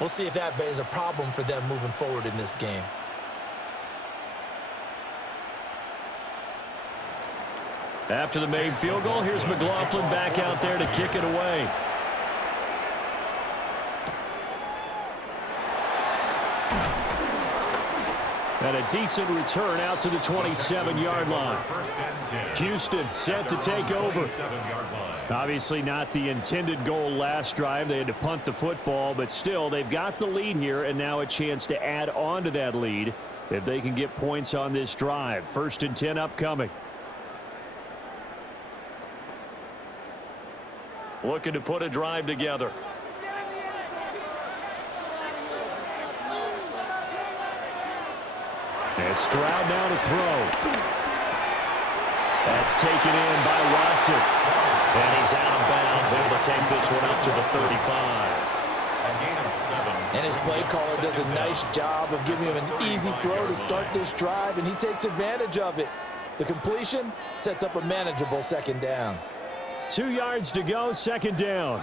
We'll see if that is a problem for them moving forward in this game. After the made field goal, here's McLaughlin back out there to kick it away. And a decent return out to the 27-yard line. Houston set to take over. Obviously not the intended goal last drive. They had to punt the football, but still they've got the lead here and now a chance to add on to that lead if they can get points on this drive. 1st and 10 upcoming. Looking to put a drive together. And Stroud now to throw. That's taken in by Watson. And he's out of bounds, able to take this one up to the 35. And his play caller does a nice job of giving him an easy throw to start this drive, and he takes advantage of it. The completion sets up a manageable 2nd down. 2 yards to go, 2nd down.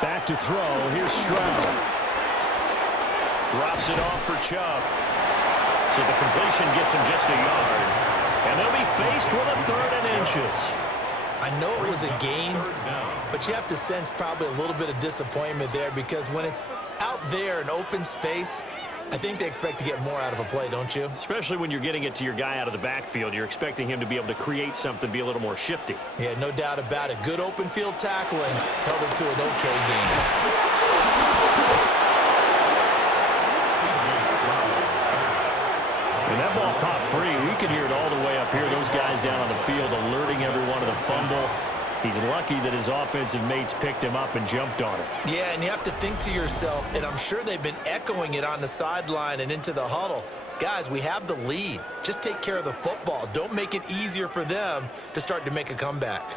Back to throw. Here's Stroud. Drops it off for Chubb. So the completion gets him just a yard. And they'll be faced with a 3rd and inches. I know it was a gain, but you have to sense probably a little bit of disappointment there because when it's out there in open space, I think they expect to get more out of a play, don't you? Especially when you're getting it to your guy out of the backfield. You're expecting him to be able to create something, be a little more shifty. Yeah, no doubt about it. Good open field tackling held it to an okay game. And that ball popped free. We could hear it all the way up here. Those guys down on the field alerting everyone of the fumble. He's lucky that his offensive mates picked him up and jumped on it. Yeah, and you have to think to yourself, and I'm sure they've been echoing it on the sideline and into the huddle. Guys, we have the lead. Just take care of the football. Don't make it easier for them to start to make a comeback.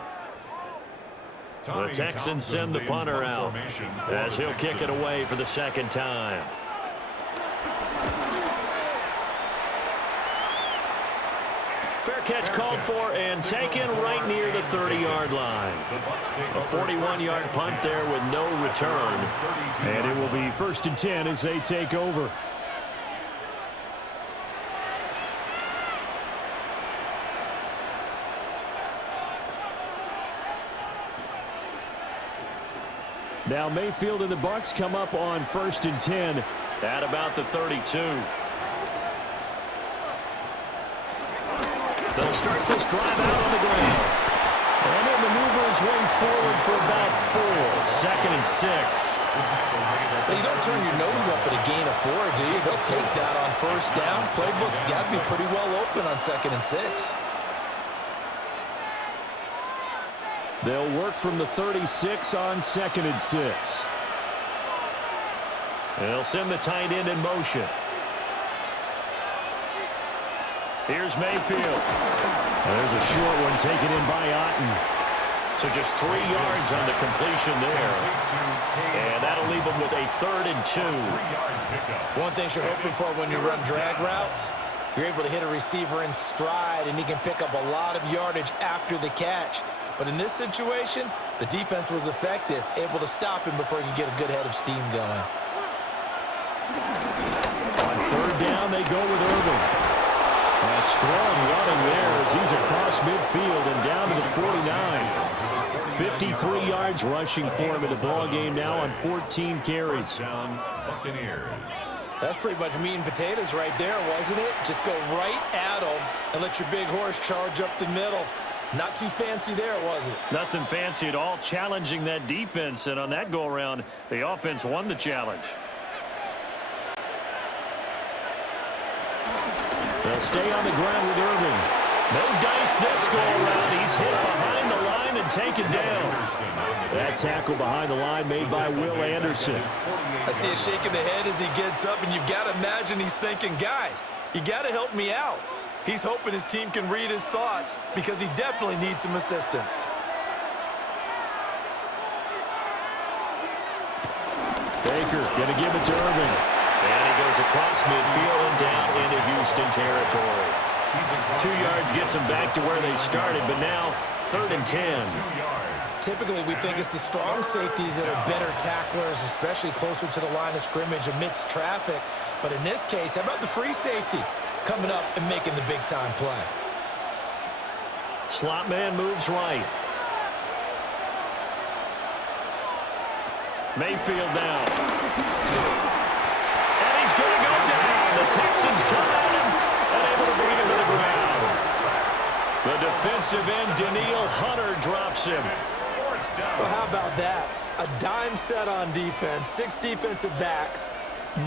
The Texans send the punter out as he'll kick it away for the second time. Fair catch called for and taken right near the 30-yard line. A 41-yard punt there with no return. And it will be 1st and 10 as they take over. Now Mayfield and the Bucs come up on 1st and 10. At about the 32. They'll start this drive out on the ground. And he'll maneuver his way forward for about 4. 2nd and 6. Well, you don't turn your nose up at a gain of 4, do you? They'll take that on 1st down. Playbook's got to be pretty well open on 2nd and 6. They'll work from the 36 on 2nd and 6. They'll send the tight end in motion. Here's Mayfield. There's a short one taken in by Otten. So just 3 yards on the completion there. And that'll leave them with a 3rd and 2. One thing you're hoping for when you run drag routes, you're able to hit a receiver in stride, and he can pick up a lot of yardage after the catch. But in this situation, the defense was effective, able to stop him before he could get a good head of steam going. On 3rd down, they go with Irvin. A strong running there as he's across midfield and down to the 49. 53 yards rushing for him in the ball game now on 14 carries. Buccaneers. That's pretty much meat and potatoes right there, wasn't it? Just go right at him and let your big horse charge up the middle. Not too fancy there, was it? Nothing fancy at all, challenging that defense. And on that go-around, the offense won the challenge. They'll stay on the ground with Irvin. No dice this go-around. He's hit behind the line and taken down. That tackle behind the line made by Will Anderson. I see a shake of the head as he gets up, and you've got to imagine he's thinking, guys, you got to help me out. He's hoping his team can read his thoughts because he definitely needs some assistance. Baker going to give it to Irvin. And he goes across midfield and down into Houston territory. 2 yards gets them back to where they started, but now 3rd and 10. Typically, we think it's the strong safeties that are better tacklers, especially closer to the line of scrimmage amidst traffic. But in this case, how about the free safety coming up and making the big-time play? Slot man moves right. Mayfield down. And he's going to go down. The Texans come at him and able to bring him to the ground. The defensive end, Daniil Hunter, drops him. Well, how about that? A dime set on defense, 6 defensive backs.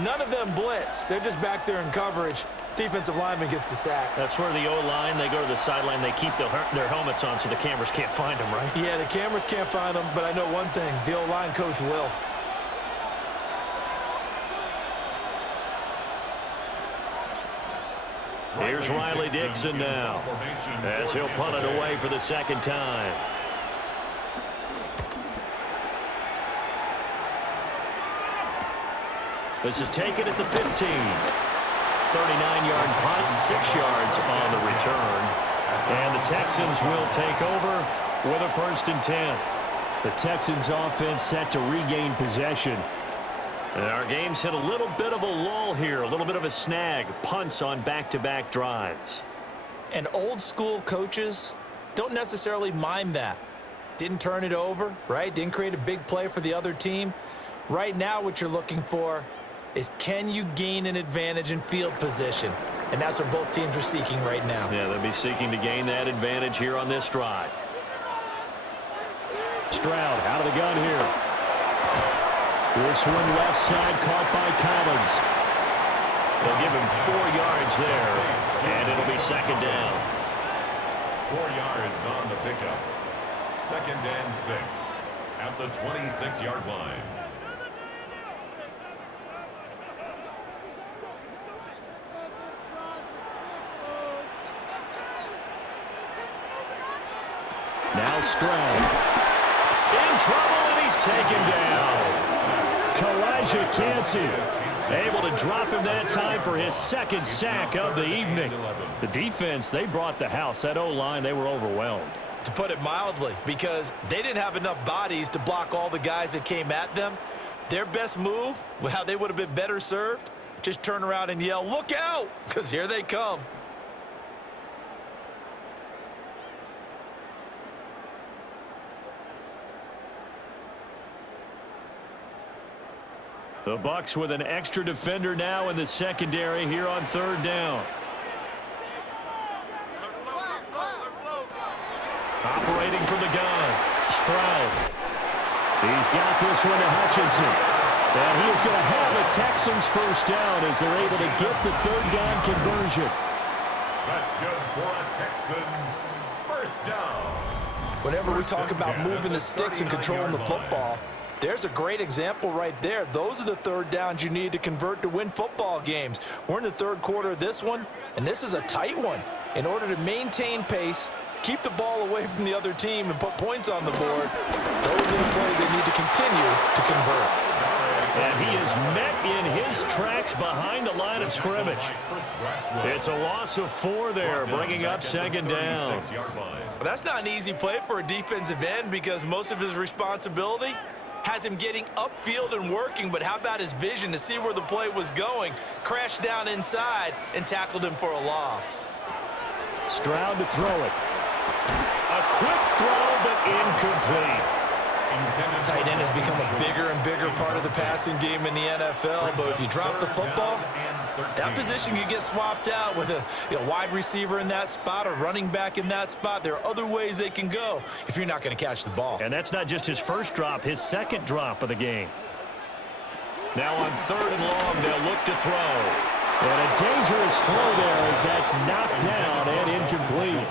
None of them blitz. They're just back there in coverage. Defensive lineman gets the sack. That's where the O-line, they go to the sideline, they keep their helmets on so the cameras can't find them, right? Yeah, the cameras can't find them, but I know one thing. The O-line coach will. Here's Riley Dixon now as he'll punt it away for the second time. This is taken at the 15. 39-yard punt, 6 yards on the return. And the Texans will take over with a 1st and 10. The Texans offense set to regain possession. And our game's hit a little bit of a lull here, a little bit of a snag. Punts on back-to-back drives. And old-school coaches don't necessarily mind that. Didn't turn it over, right? Didn't create a big play for the other team. Right now what you're looking for is can you gain an advantage in field position? And that's what both teams are seeking right now. Yeah, they'll be seeking to gain that advantage here on this drive. Stroud out of the gun here. This one left side caught by Collins. They'll give him 4 yards there, and it'll be second down. 4 yards on the pickup. 2nd and 6 at the 26-yard line. Now Stroud. In trouble, and he's taken down. Kalijah Cansey Able to drop him that time for his 2nd sack of the evening. The defense, they brought the house. That O-line, they were overwhelmed. To put it mildly, because they didn't have enough bodies to block all the guys that came at them. Their best move, how they would have been better served, just turn around and yell, "Look out!" because here they come. The Bucs with an extra defender now in the secondary here on 3rd down. Operating from the gun, Stroud. He's got this one to Hutchinson. And he is going to have a Texans 1st down as they're able to get the 3rd down conversion. That's good for a Texans 1st down. Whenever we talk about moving the sticks and controlling the football, there's a great example right there. Those are the 3rd downs you need to convert to win football games. We're in the 3rd quarter of this one, and this is a tight one. In order to maintain pace, keep the ball away from the other team, and put points on the board, those are the plays they need to continue to convert. And he is met in his tracks behind the line of scrimmage. It's a loss of 4 there, bringing up 2nd down. Well, that's not an easy play for a defensive end because most of his responsibility has him getting upfield and working, but how about his vision to see where the play was going, crashed down inside, and tackled him for a loss. Stroud to throw it. A quick throw, but incomplete. Tight end has become a bigger and bigger part of the passing game in the NFL, but if you drop the football, that position could get swapped out with a wide receiver in that spot, a running back in that spot. There are other ways they can go if you're not going to catch the ball. And that's not just his 1st drop, his 2nd drop of the game. Now on 3rd and long, they'll look to throw. And a dangerous throw there as that's knocked down and incomplete.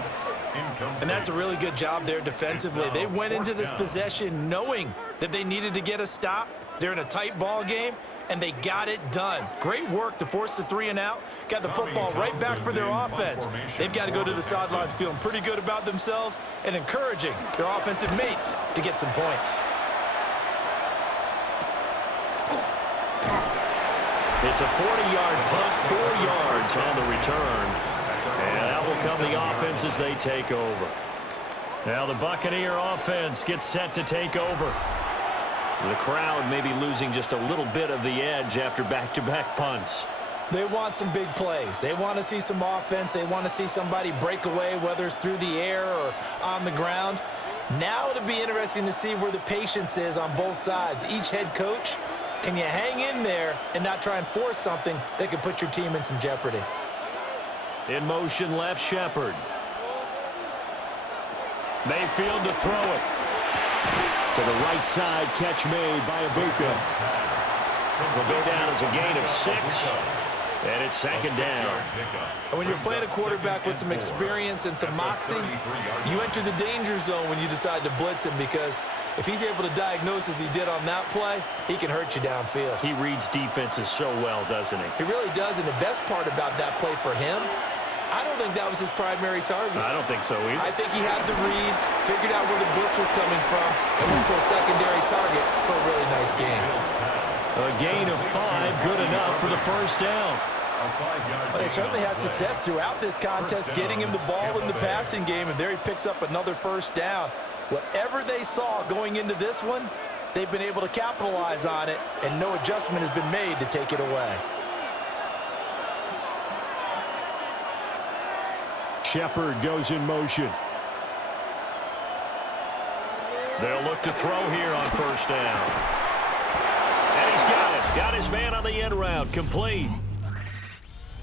And that's a really good job there defensively. They went into this possession knowing that they needed to get a stop. They're in a tight ball game, and they got it done. Great work to force the 3 and out. Got the football right back for their offense. They've got to go to the sidelines feeling pretty good about themselves and encouraging their offensive mates to get some points. It's a 40-yard punt, 4 yards on the return. And that will come the offense as they take over. Now the Buccaneer offense gets set to take over. The crowd may be losing just a little bit of the edge after back-to-back punts. They want some big plays. They want to see some offense. They want to see somebody break away, whether it's through the air or on the ground. Now it'll be interesting to see where the patience is on both sides. Each head coach, can you hang in there and not try and force something that could put your team in some jeopardy? In motion, left Shepard. Mayfield to throw it. To the right side, catch made by Ibuka. Will go down as a gain of 6. And it's 2nd down. And when you're playing a quarterback with some experience and some moxie, you enter the danger zone when you decide to blitz him, because if he's able to diagnose as he did on that play, he can hurt you downfield. He reads defenses so well, doesn't he? He really does, and the best part about that play for him, I don't think that was his primary target. I don't think so either. I think he had the read, figured out where the blitz was coming from, and went to a secondary target for a really nice game. A gain of 5, good enough for the 1st down. Well, they certainly had success throughout this contest, getting him the ball in the passing game, and there he picks up another 1st down. Whatever they saw going into this one, they've been able to capitalize on it, and no adjustment has been made to take it away. Shepard goes in motion. They'll look to throw here on 1st down. And he's got it. Got his man on the end route. Complete.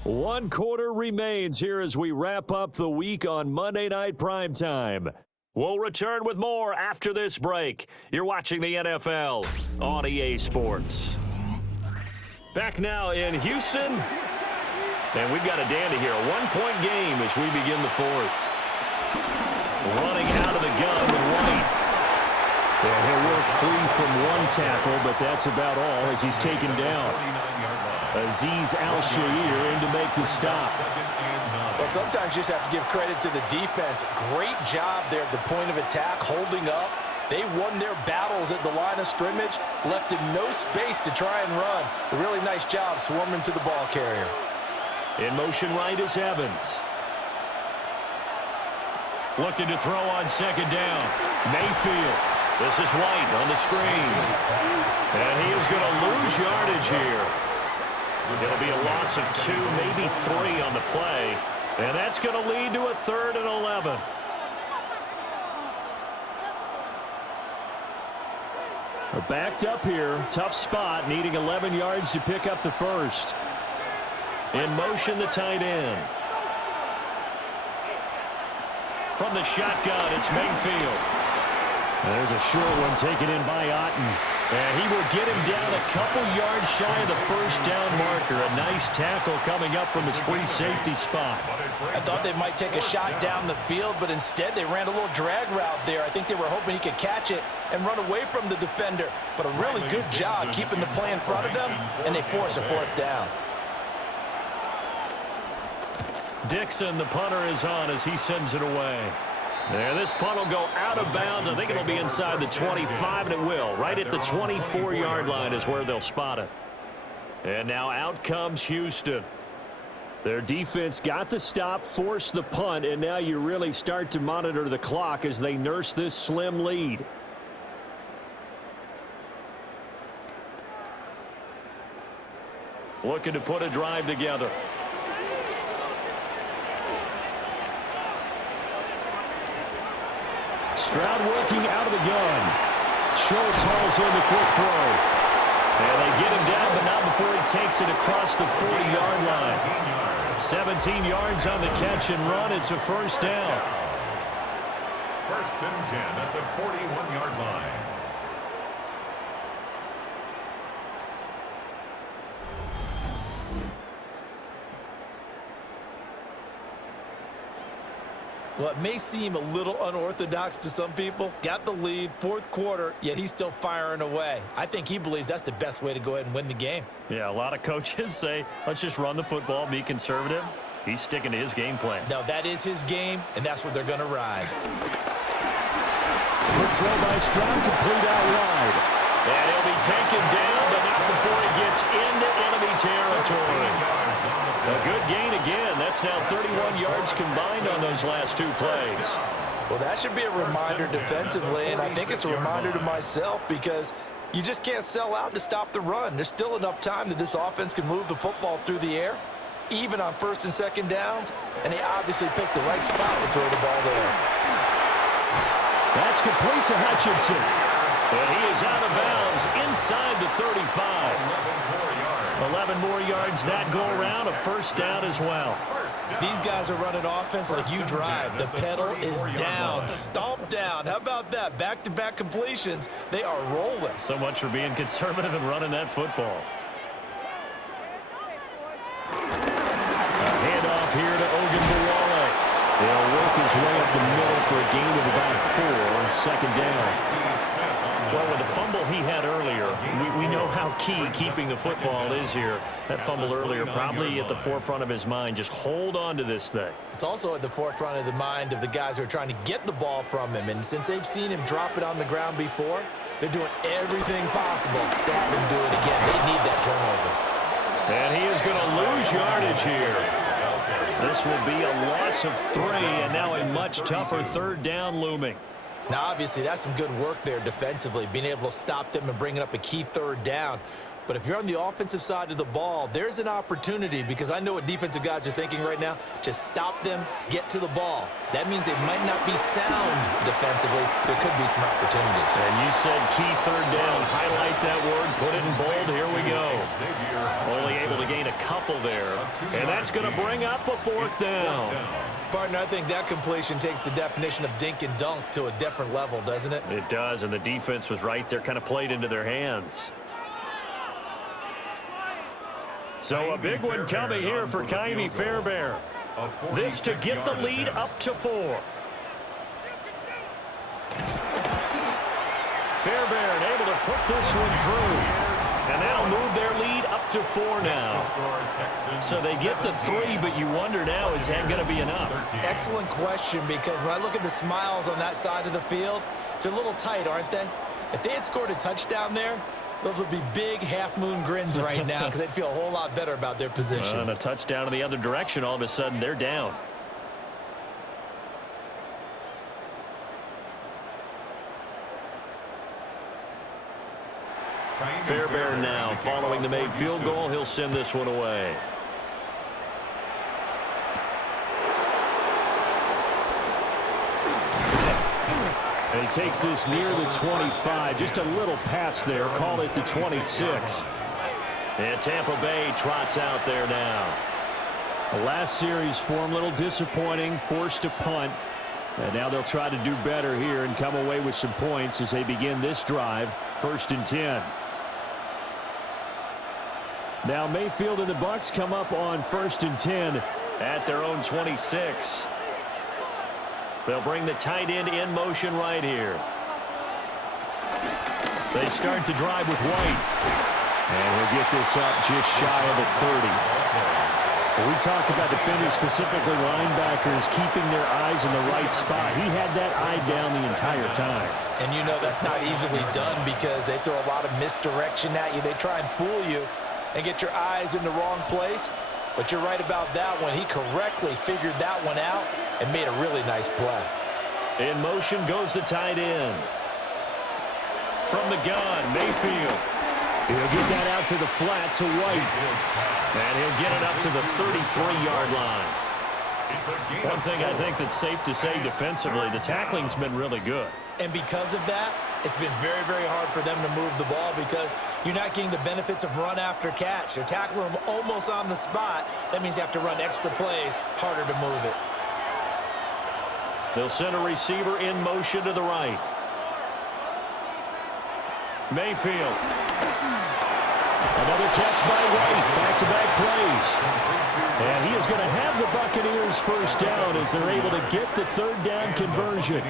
1 quarter remains here as we wrap up the week on Monday Night Primetime. We'll return with more after this break. You're watching the NFL on EA Sports. Back now in Houston. And we've got a dandy here. A one-point game as we begin the fourth. Running out of the gun with White. And he'll work free from one tackle, but that's about all as he's taken down. Azeez Al-Shaair in to make the stop. Well, sometimes you just have to give credit to the defense. Great job there at the point of attack, holding up. They won their battles at the line of scrimmage, left him no space to try and run. A really nice job swarming to the ball carrier. In motion right is Evans. Looking to throw on second down. Mayfield. This is White on the screen. And he is going to lose yardage here. It'll be a loss of 2, maybe 3 on the play. And that's going to lead to a 3rd and 11. We're backed up here. Tough spot, needing 11 yards to pick up the first. In motion, the tight end. From the shotgun, it's Mayfield. There's a short one taken in by Otten. And he will get him down a couple yards shy of the first down marker. A nice tackle coming up from his free safety spot. I thought they might take a shot down the field, but instead they ran a little drag route there. I think they were hoping he could catch it and run away from the defender. But a really good job keeping the play in front of them, and they force a 4th down. Dixon, the punter, is on as he sends it away. There, this punt will go out of bounds. I think it'll be inside the 25, and it will. Right at the 24-yard line is where they'll spot it. And now out comes Houston. Their defense got the stop, forced the punt, and now you really start to monitor the clock as they nurse this slim lead. Looking to put a drive together. Stroud working out of the gun. Schultz hauls in the quick throw. And they get him down, but not before he takes it across the 40-yard line. 17 yards on the catch and run. It's a first down. 1st and 10 at the 41-yard line. Well, it may seem a little unorthodox to some people. Got the lead, 4th quarter, yet he's still firing away. I think he believes that's the best way to go ahead and win the game. Yeah, a lot of coaches say, let's just run the football, be conservative. He's sticking to his game plan. No, that is his game, and that's what they're going to ride. Quick throw by Stroud, complete out wide. And he'll be taken down, but not before he gets into enemy territory. A good gain again. That's now 31 yards combined on those last 2 plays. Well, that should be a reminder defensively, and I think it's a reminder to myself because you just can't sell out to stop the run. There's still enough time that this offense can move the football through the air, even on 1st and 2nd downs, and they obviously picked the right spot to throw the ball there. That's complete to Hutchinson. And he is out of bounds inside the 35. 11 more yards that go around, a first down as well. These guys are running offense like you drive. The pedal is down, stomp down. How about that? Back-to-back completions. They are rolling. So much for being conservative and running that football. A handoff here to Ogunbowale. He'll work his way up the middle for a gain of about 4, 2nd down. Well, with the fumble he had earlier, we know how key keeping the football is here. That fumble earlier probably at the forefront of his mind. Just hold on to this thing. It's also at the forefront of the mind of the guys who are trying to get the ball from him. And since they've seen him drop it on the ground before, they're doing everything possible to have him do it again. They need that turnover. And he is going to lose yardage here. This will be a loss of 3, and now a much tougher 3rd down looming. Now, obviously, that's some good work there defensively, being able to stop them and bringing up a key 3rd down. But if you're on the offensive side of the ball, there's an opportunity because I know what defensive guys are thinking right now. Just stop them, get to the ball. That means they might not be sound defensively. There could be some opportunities. And you said key 3rd down. Highlight that word, put it in bold. Here we go. Only able to gain a couple there. And that's going to bring up a 4th down. Partner, I think that completion takes the definition of dink and dunk to a different level, doesn't it? It does, and the defense was right there, kind of played into their hands. So a big one coming here for Kymie Fairbairn. This to get the lead up to 4. Fairbairn able to put this one through. And that'll move their lead up to 4 now. So they get the 3, but you wonder now, is that going to be enough? Excellent question, because when I look at the smiles on that side of the field, they're a little tight, aren't they? If they had scored a touchdown there, those would be big half-moon grins right now because they'd feel a whole lot better about their position. And a touchdown in the other direction, all of a sudden they're down. Fairbairn now following the made field goal. He'll send this one away. And he takes this near the 25. Just a little pass there. Call it the 26. And Tampa Bay trots out there now. The last series for him, a little disappointing, forced to punt. And now they'll try to do better here and come away with some points as they begin this drive. 1st and 10. Now Mayfield and the Bucs come up on 1st and 10 at their own 26. They'll bring the tight end in motion right here. They start the drive with White. And he'll get this up just shy of the 30. When we talk about defenders, specifically linebackers, keeping their eyes in the right spot. He had that eye down the entire time. And you know that's not easily done because they throw a lot of misdirection at you. They try and fool you and get your eyes in the wrong place. But you're right about that one. He correctly figured that one out and made a really nice play. In motion goes the tight end. From the gun, Mayfield. He'll get that out to the flat to White. And he'll get it up to the 33-yard line. One thing I think that's safe to say defensively, the tackling's been really good. And because of that, it's been very, very hard for them to move the ball because you're not getting the benefits of run after catch. They're tackling them almost on the spot. That means you have to run extra plays, harder to move it. They'll send a receiver in motion to the right. Mayfield. Another catch by White. Back-to-back plays. And he is going to have the Buccaneers first down as they're able to get the 3rd down conversion.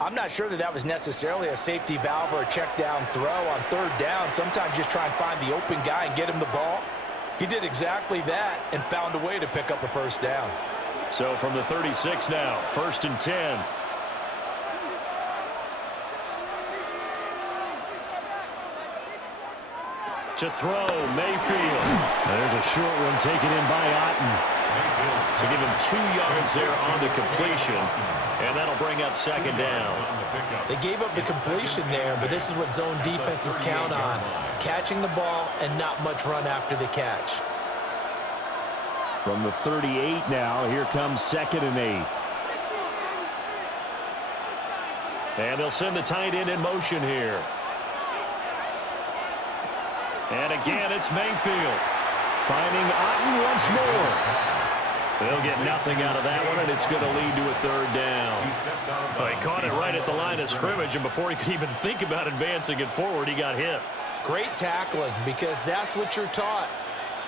I'm not sure that was necessarily a safety valve or a check down throw on 3rd down. Sometimes just try and find the open guy and get him the ball. He did exactly that and found a way to pick up a 1st down. So from the 36 now, 1st and 10. To throw, Mayfield. There's a short one taken in by Otten. So give him 2 yards there on the completion, and that'll bring up 2nd down. They gave up the completion there, but this is what zone defenses count on. Catching the ball and not much run after the catch. From the 38 now, here comes 2nd and 8. And they'll send the tight end in motion here. And again, it's Mayfield. Finding Otten once more. They'll get nothing out of that one, and it's going to lead to a 3rd down. He caught it right at the line of scrimmage, and before he could even think about advancing it forward, he got hit. Great tackling, because that's what you're taught.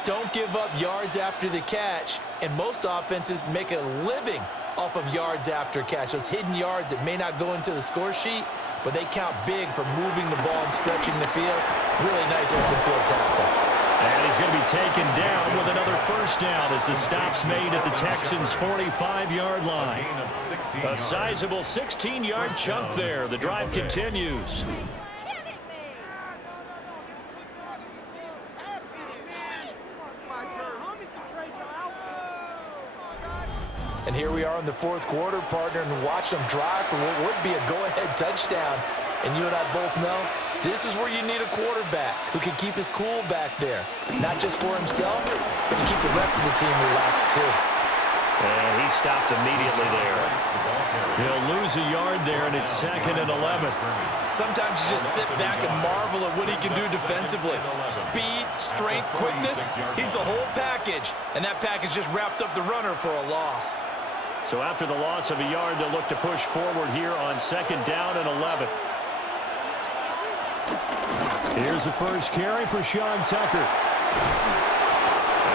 Don't give up yards after the catch, and most offenses make a living off of yards after catch. Those hidden yards that may not go into the score sheet, but they count big for moving the ball and stretching the field. Really nice open field tackle. And he's going to be taken down with another 1st down as the stop's made at the Texans' 45-yard line. A sizable 16-yard chunk there. The drive continues. And here we are in the 4th quarter, partner, and watch them drive for what would be a go-ahead touchdown. And you and I both know this is where you need a quarterback who can keep his cool back there. Not just for himself, but to keep the rest of the team relaxed too. And he stopped immediately there. He'll lose a yard there, and it's 2nd and 11. Sometimes you just sit back and marvel at what he can do defensively. Speed, strength, quickness, he's the whole package. And that package just wrapped up the runner for a loss. So after the loss of a yard, they'll look to push forward here on 2nd down and 11. Here's the first carry for Sean Tucker.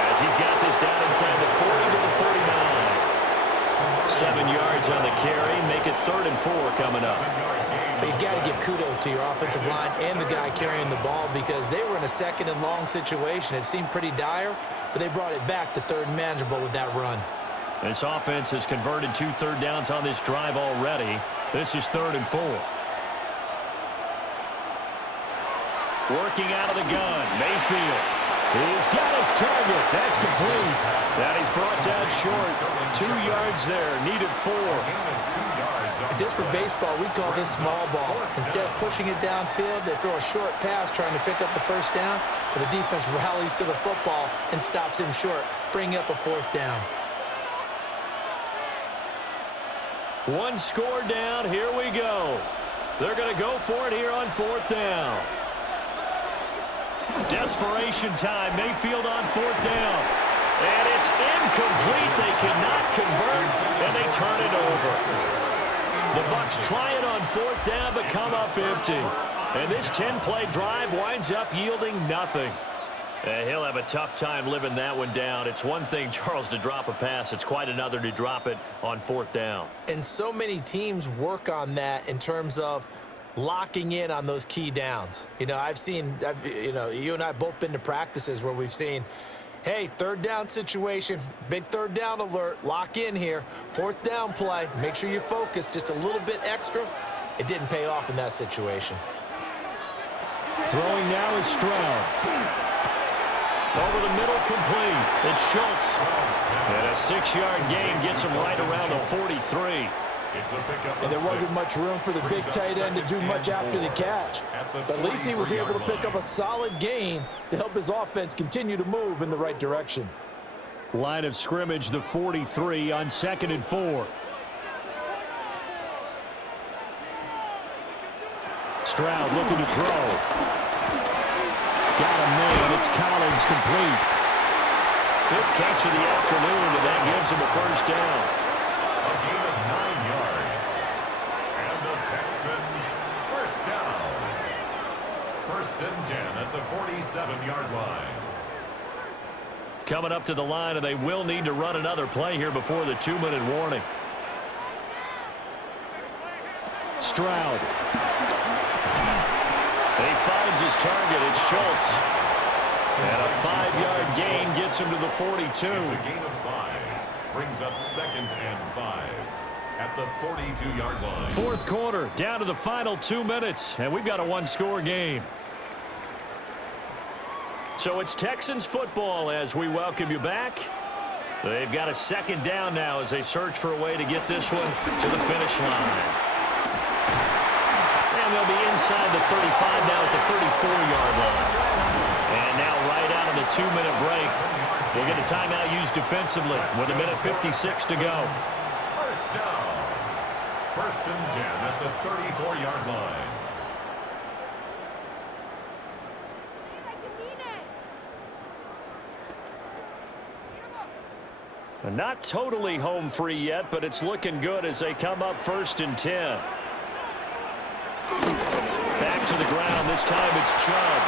As he's got this down inside the 40 to the 39. 7 yards on the carry. Make it 3rd and 4 coming up. But you got to give kudos to your offensive line and the guy carrying the ball because they were in a 2nd and long situation. It seemed pretty dire, but they brought it back to 3rd and manageable with that run. This offense has converted 2 third downs on this drive already. This is 3rd and 4. Working out of the gun, Mayfield. He's got his target. That's complete. That is brought down short. 2 yards there. Needed 4. If this were baseball, we'd call this small ball. Instead of pushing it downfield, they throw a short pass trying to pick up the 1st down, but the defense rallies to the football and stops him short, bringing up a 4th down. 1 score down. Here we go. They're going to go for it here on 4th down. Desperation time. Mayfield on 4th down. And it's incomplete. They cannot convert, and they turn it over. The Bucs try it on 4th down, but come up empty. And this 10-play drive winds up yielding nothing. He'll have a tough time living that one down. It's one thing, Charles, to drop a pass. It's quite another to drop it on 4th down. And so many teams work on that in terms of locking in on those key downs. You know, you and I have both been to practices where we've seen, hey, 3rd down situation, big 3rd down alert, lock in here, 4th down play, make sure you focus just a little bit extra. It didn't pay off in that situation. Throwing now is Stroud. Over the middle, complete. It's Schultz. And a 6-yard gain gets him right around the 43. And there wasn't much room for the big tight end to do much after the catch. But at least he was able to pick up a solid gain to help his offense continue to move in the right direction. Line of scrimmage, the 43 on 2nd and 4. Stroud looking to throw. Got a man. It's Collins, complete. 5th catch of the afternoon, and that gives him a 1st down. A gain of 9 yards. And the Texans, 1st down. 1st and 10 at the 47-yard line. Coming up to the line, and they will need to run another play here before the 2-minute warning. Stroud. He finds his target. It's Schultz. And a 5-yard gain gets him to the 42. It's a gain of 5. Brings up 2nd and 5 at the 42-yard line. 4th quarter, down to the final 2 minutes, and we've got a 1-score game. So it's Texans football as we welcome you back. They've got a 2nd down now as they search for a way to get this one to the finish line. And they'll be inside the 35 now at the 34-yard line. And now right out of the 2-minute break, we'll get a timeout used defensively with 1:56 to go. 1st down. 1st and 10 at the 34-yard line. Not totally home free yet, but it's looking good as they come up 1st and 10. Back to the ground. This time it's Chubb.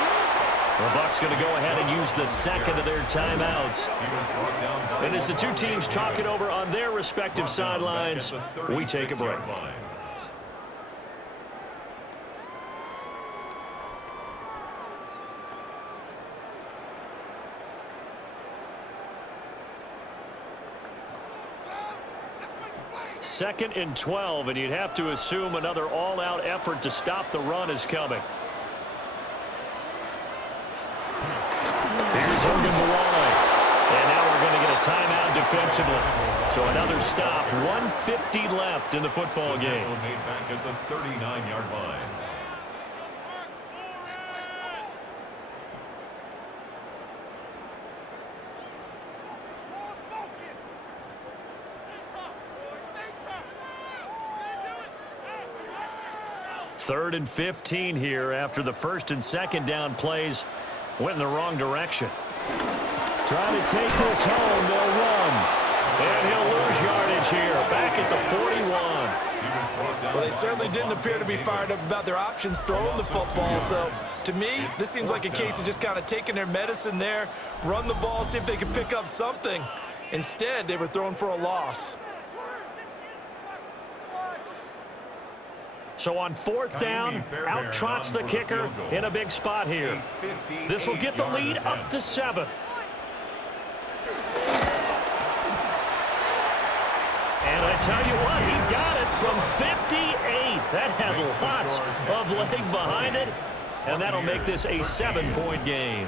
The Bucs going to go ahead and use the 2nd of their timeouts. And as the two teams talk it over on their respective sidelines, we take a break. Second and 12, and you'd have to assume another all-out effort to stop the run is coming. Here's Ogunbowale. And now we're going to get a timeout defensively. So another stop, 1:50 left in the football game. Made back at the 39-yard line. Third and 15 here after the 1st and 2nd down plays went in the wrong direction. Trying to take this home. They'll run. And he'll lose yardage here. Back at the 41. Well, they certainly didn't appear to be fired up about their options throwing the football. So, to me, this seems like a case of just kind of taking their medicine there, run the ball, see if they can pick up something. Instead, they were throwing for a loss. So on fourth down, out trots the kicker in a big spot here. This will get the lead up to 7. And I tell you what, he got it from 58. That had lots of leg behind it, and that'll make this a 7-point game.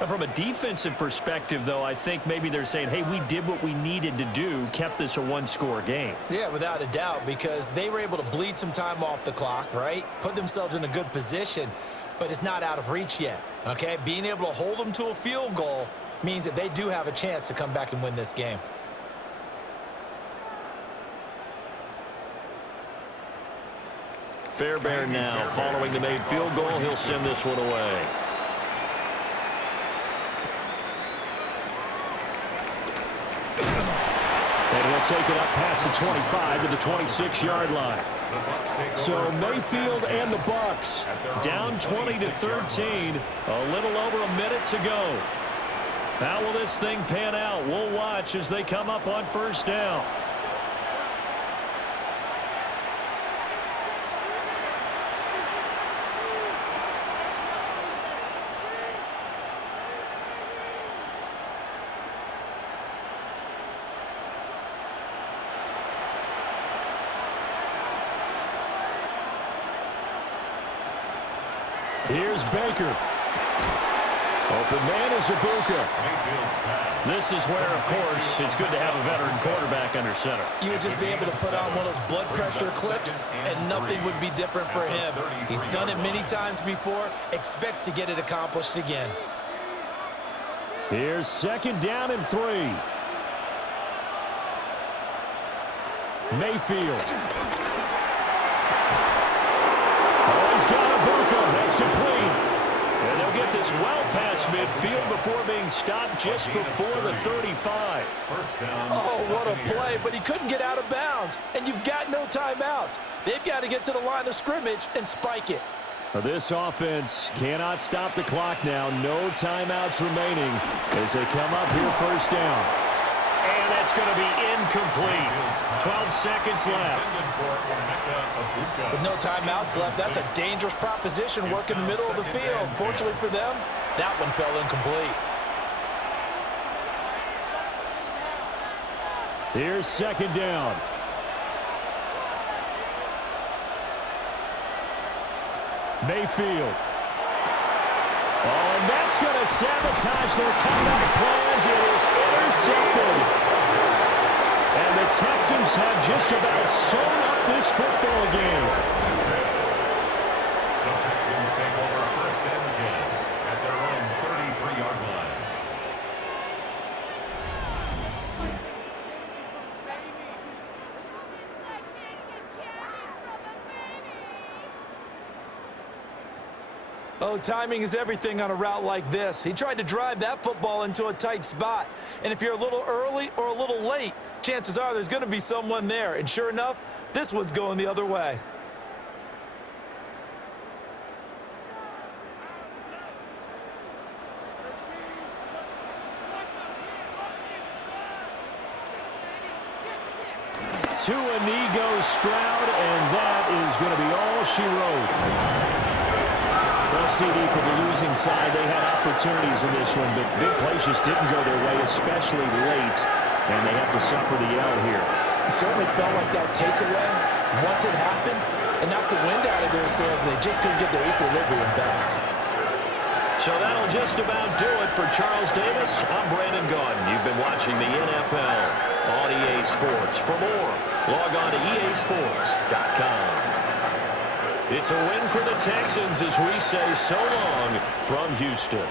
And from a defensive perspective, though, I think maybe they're saying, hey, we did what we needed to do, kept this a 1-score game. Yeah, without a doubt, because they were able to bleed some time off the clock, right? Put themselves in a good position, but it's not out of reach yet, okay? Being able to hold them to a field goal means that they do have a chance to come back and win this game. Fairbairn now, following the made field goal, he'll send this one away. And he'll take it up past the 25 to the 26-yard line. So Mayfield and the Bucs Down 20-13, a little over a minute to go. How will this thing pan out? We'll watch as they come up on first down. Here's Baker. Open man is Ibuka. This is where, of course, it's good to have a veteran quarterback under center. You would just be able to put on one of those blood pressure clips, and nothing would be different for him. He's done it many times before, expects to get it accomplished again. Here's 2nd down and 3. Mayfield. Oh, he's got Ibuka. That's complete. And they'll get this well past midfield before being stopped just before the 35. Oh, what a play, but he couldn't get out of bounds. And you've got no timeouts. They've got to get to the line of scrimmage and spike it. This offense cannot stop the clock now. No timeouts remaining as they come up here first down. And that's going to be incomplete. 12 seconds left. With no timeouts left, that's a dangerous proposition. Work in the middle of the field. Fortunately for them, that one fell incomplete. Here's 2nd down. Mayfield. Oh, and that's going to sabotage their comeback plans. It is intercepted. And the Texans have just about sewn up this football game. The Texans take over 1st and 10 at their own 33-yard line. Oh, timing is everything on a route like this. He tried to drive that football into a tight spot. And if you're a little early or a little late, chances are there's going to be someone there. And sure enough, this one's going the other way. To a knee goes Stroud, and that is going to be all she wrote. Well, CD, for the losing side, they had opportunities in this one, but big plays just didn't go their way, especially late, and they have to suffer the L here. It certainly felt like that takeaway, once it happened, and knocked the wind out of their sails, and they just couldn't get their equilibrium back. So that'll just about do it for Charles Davis. I'm Brandon Gaudin. You've been watching the NFL on EA Sports. For more, log on to easports.com. It's a win for the Texans as we say so long from Houston.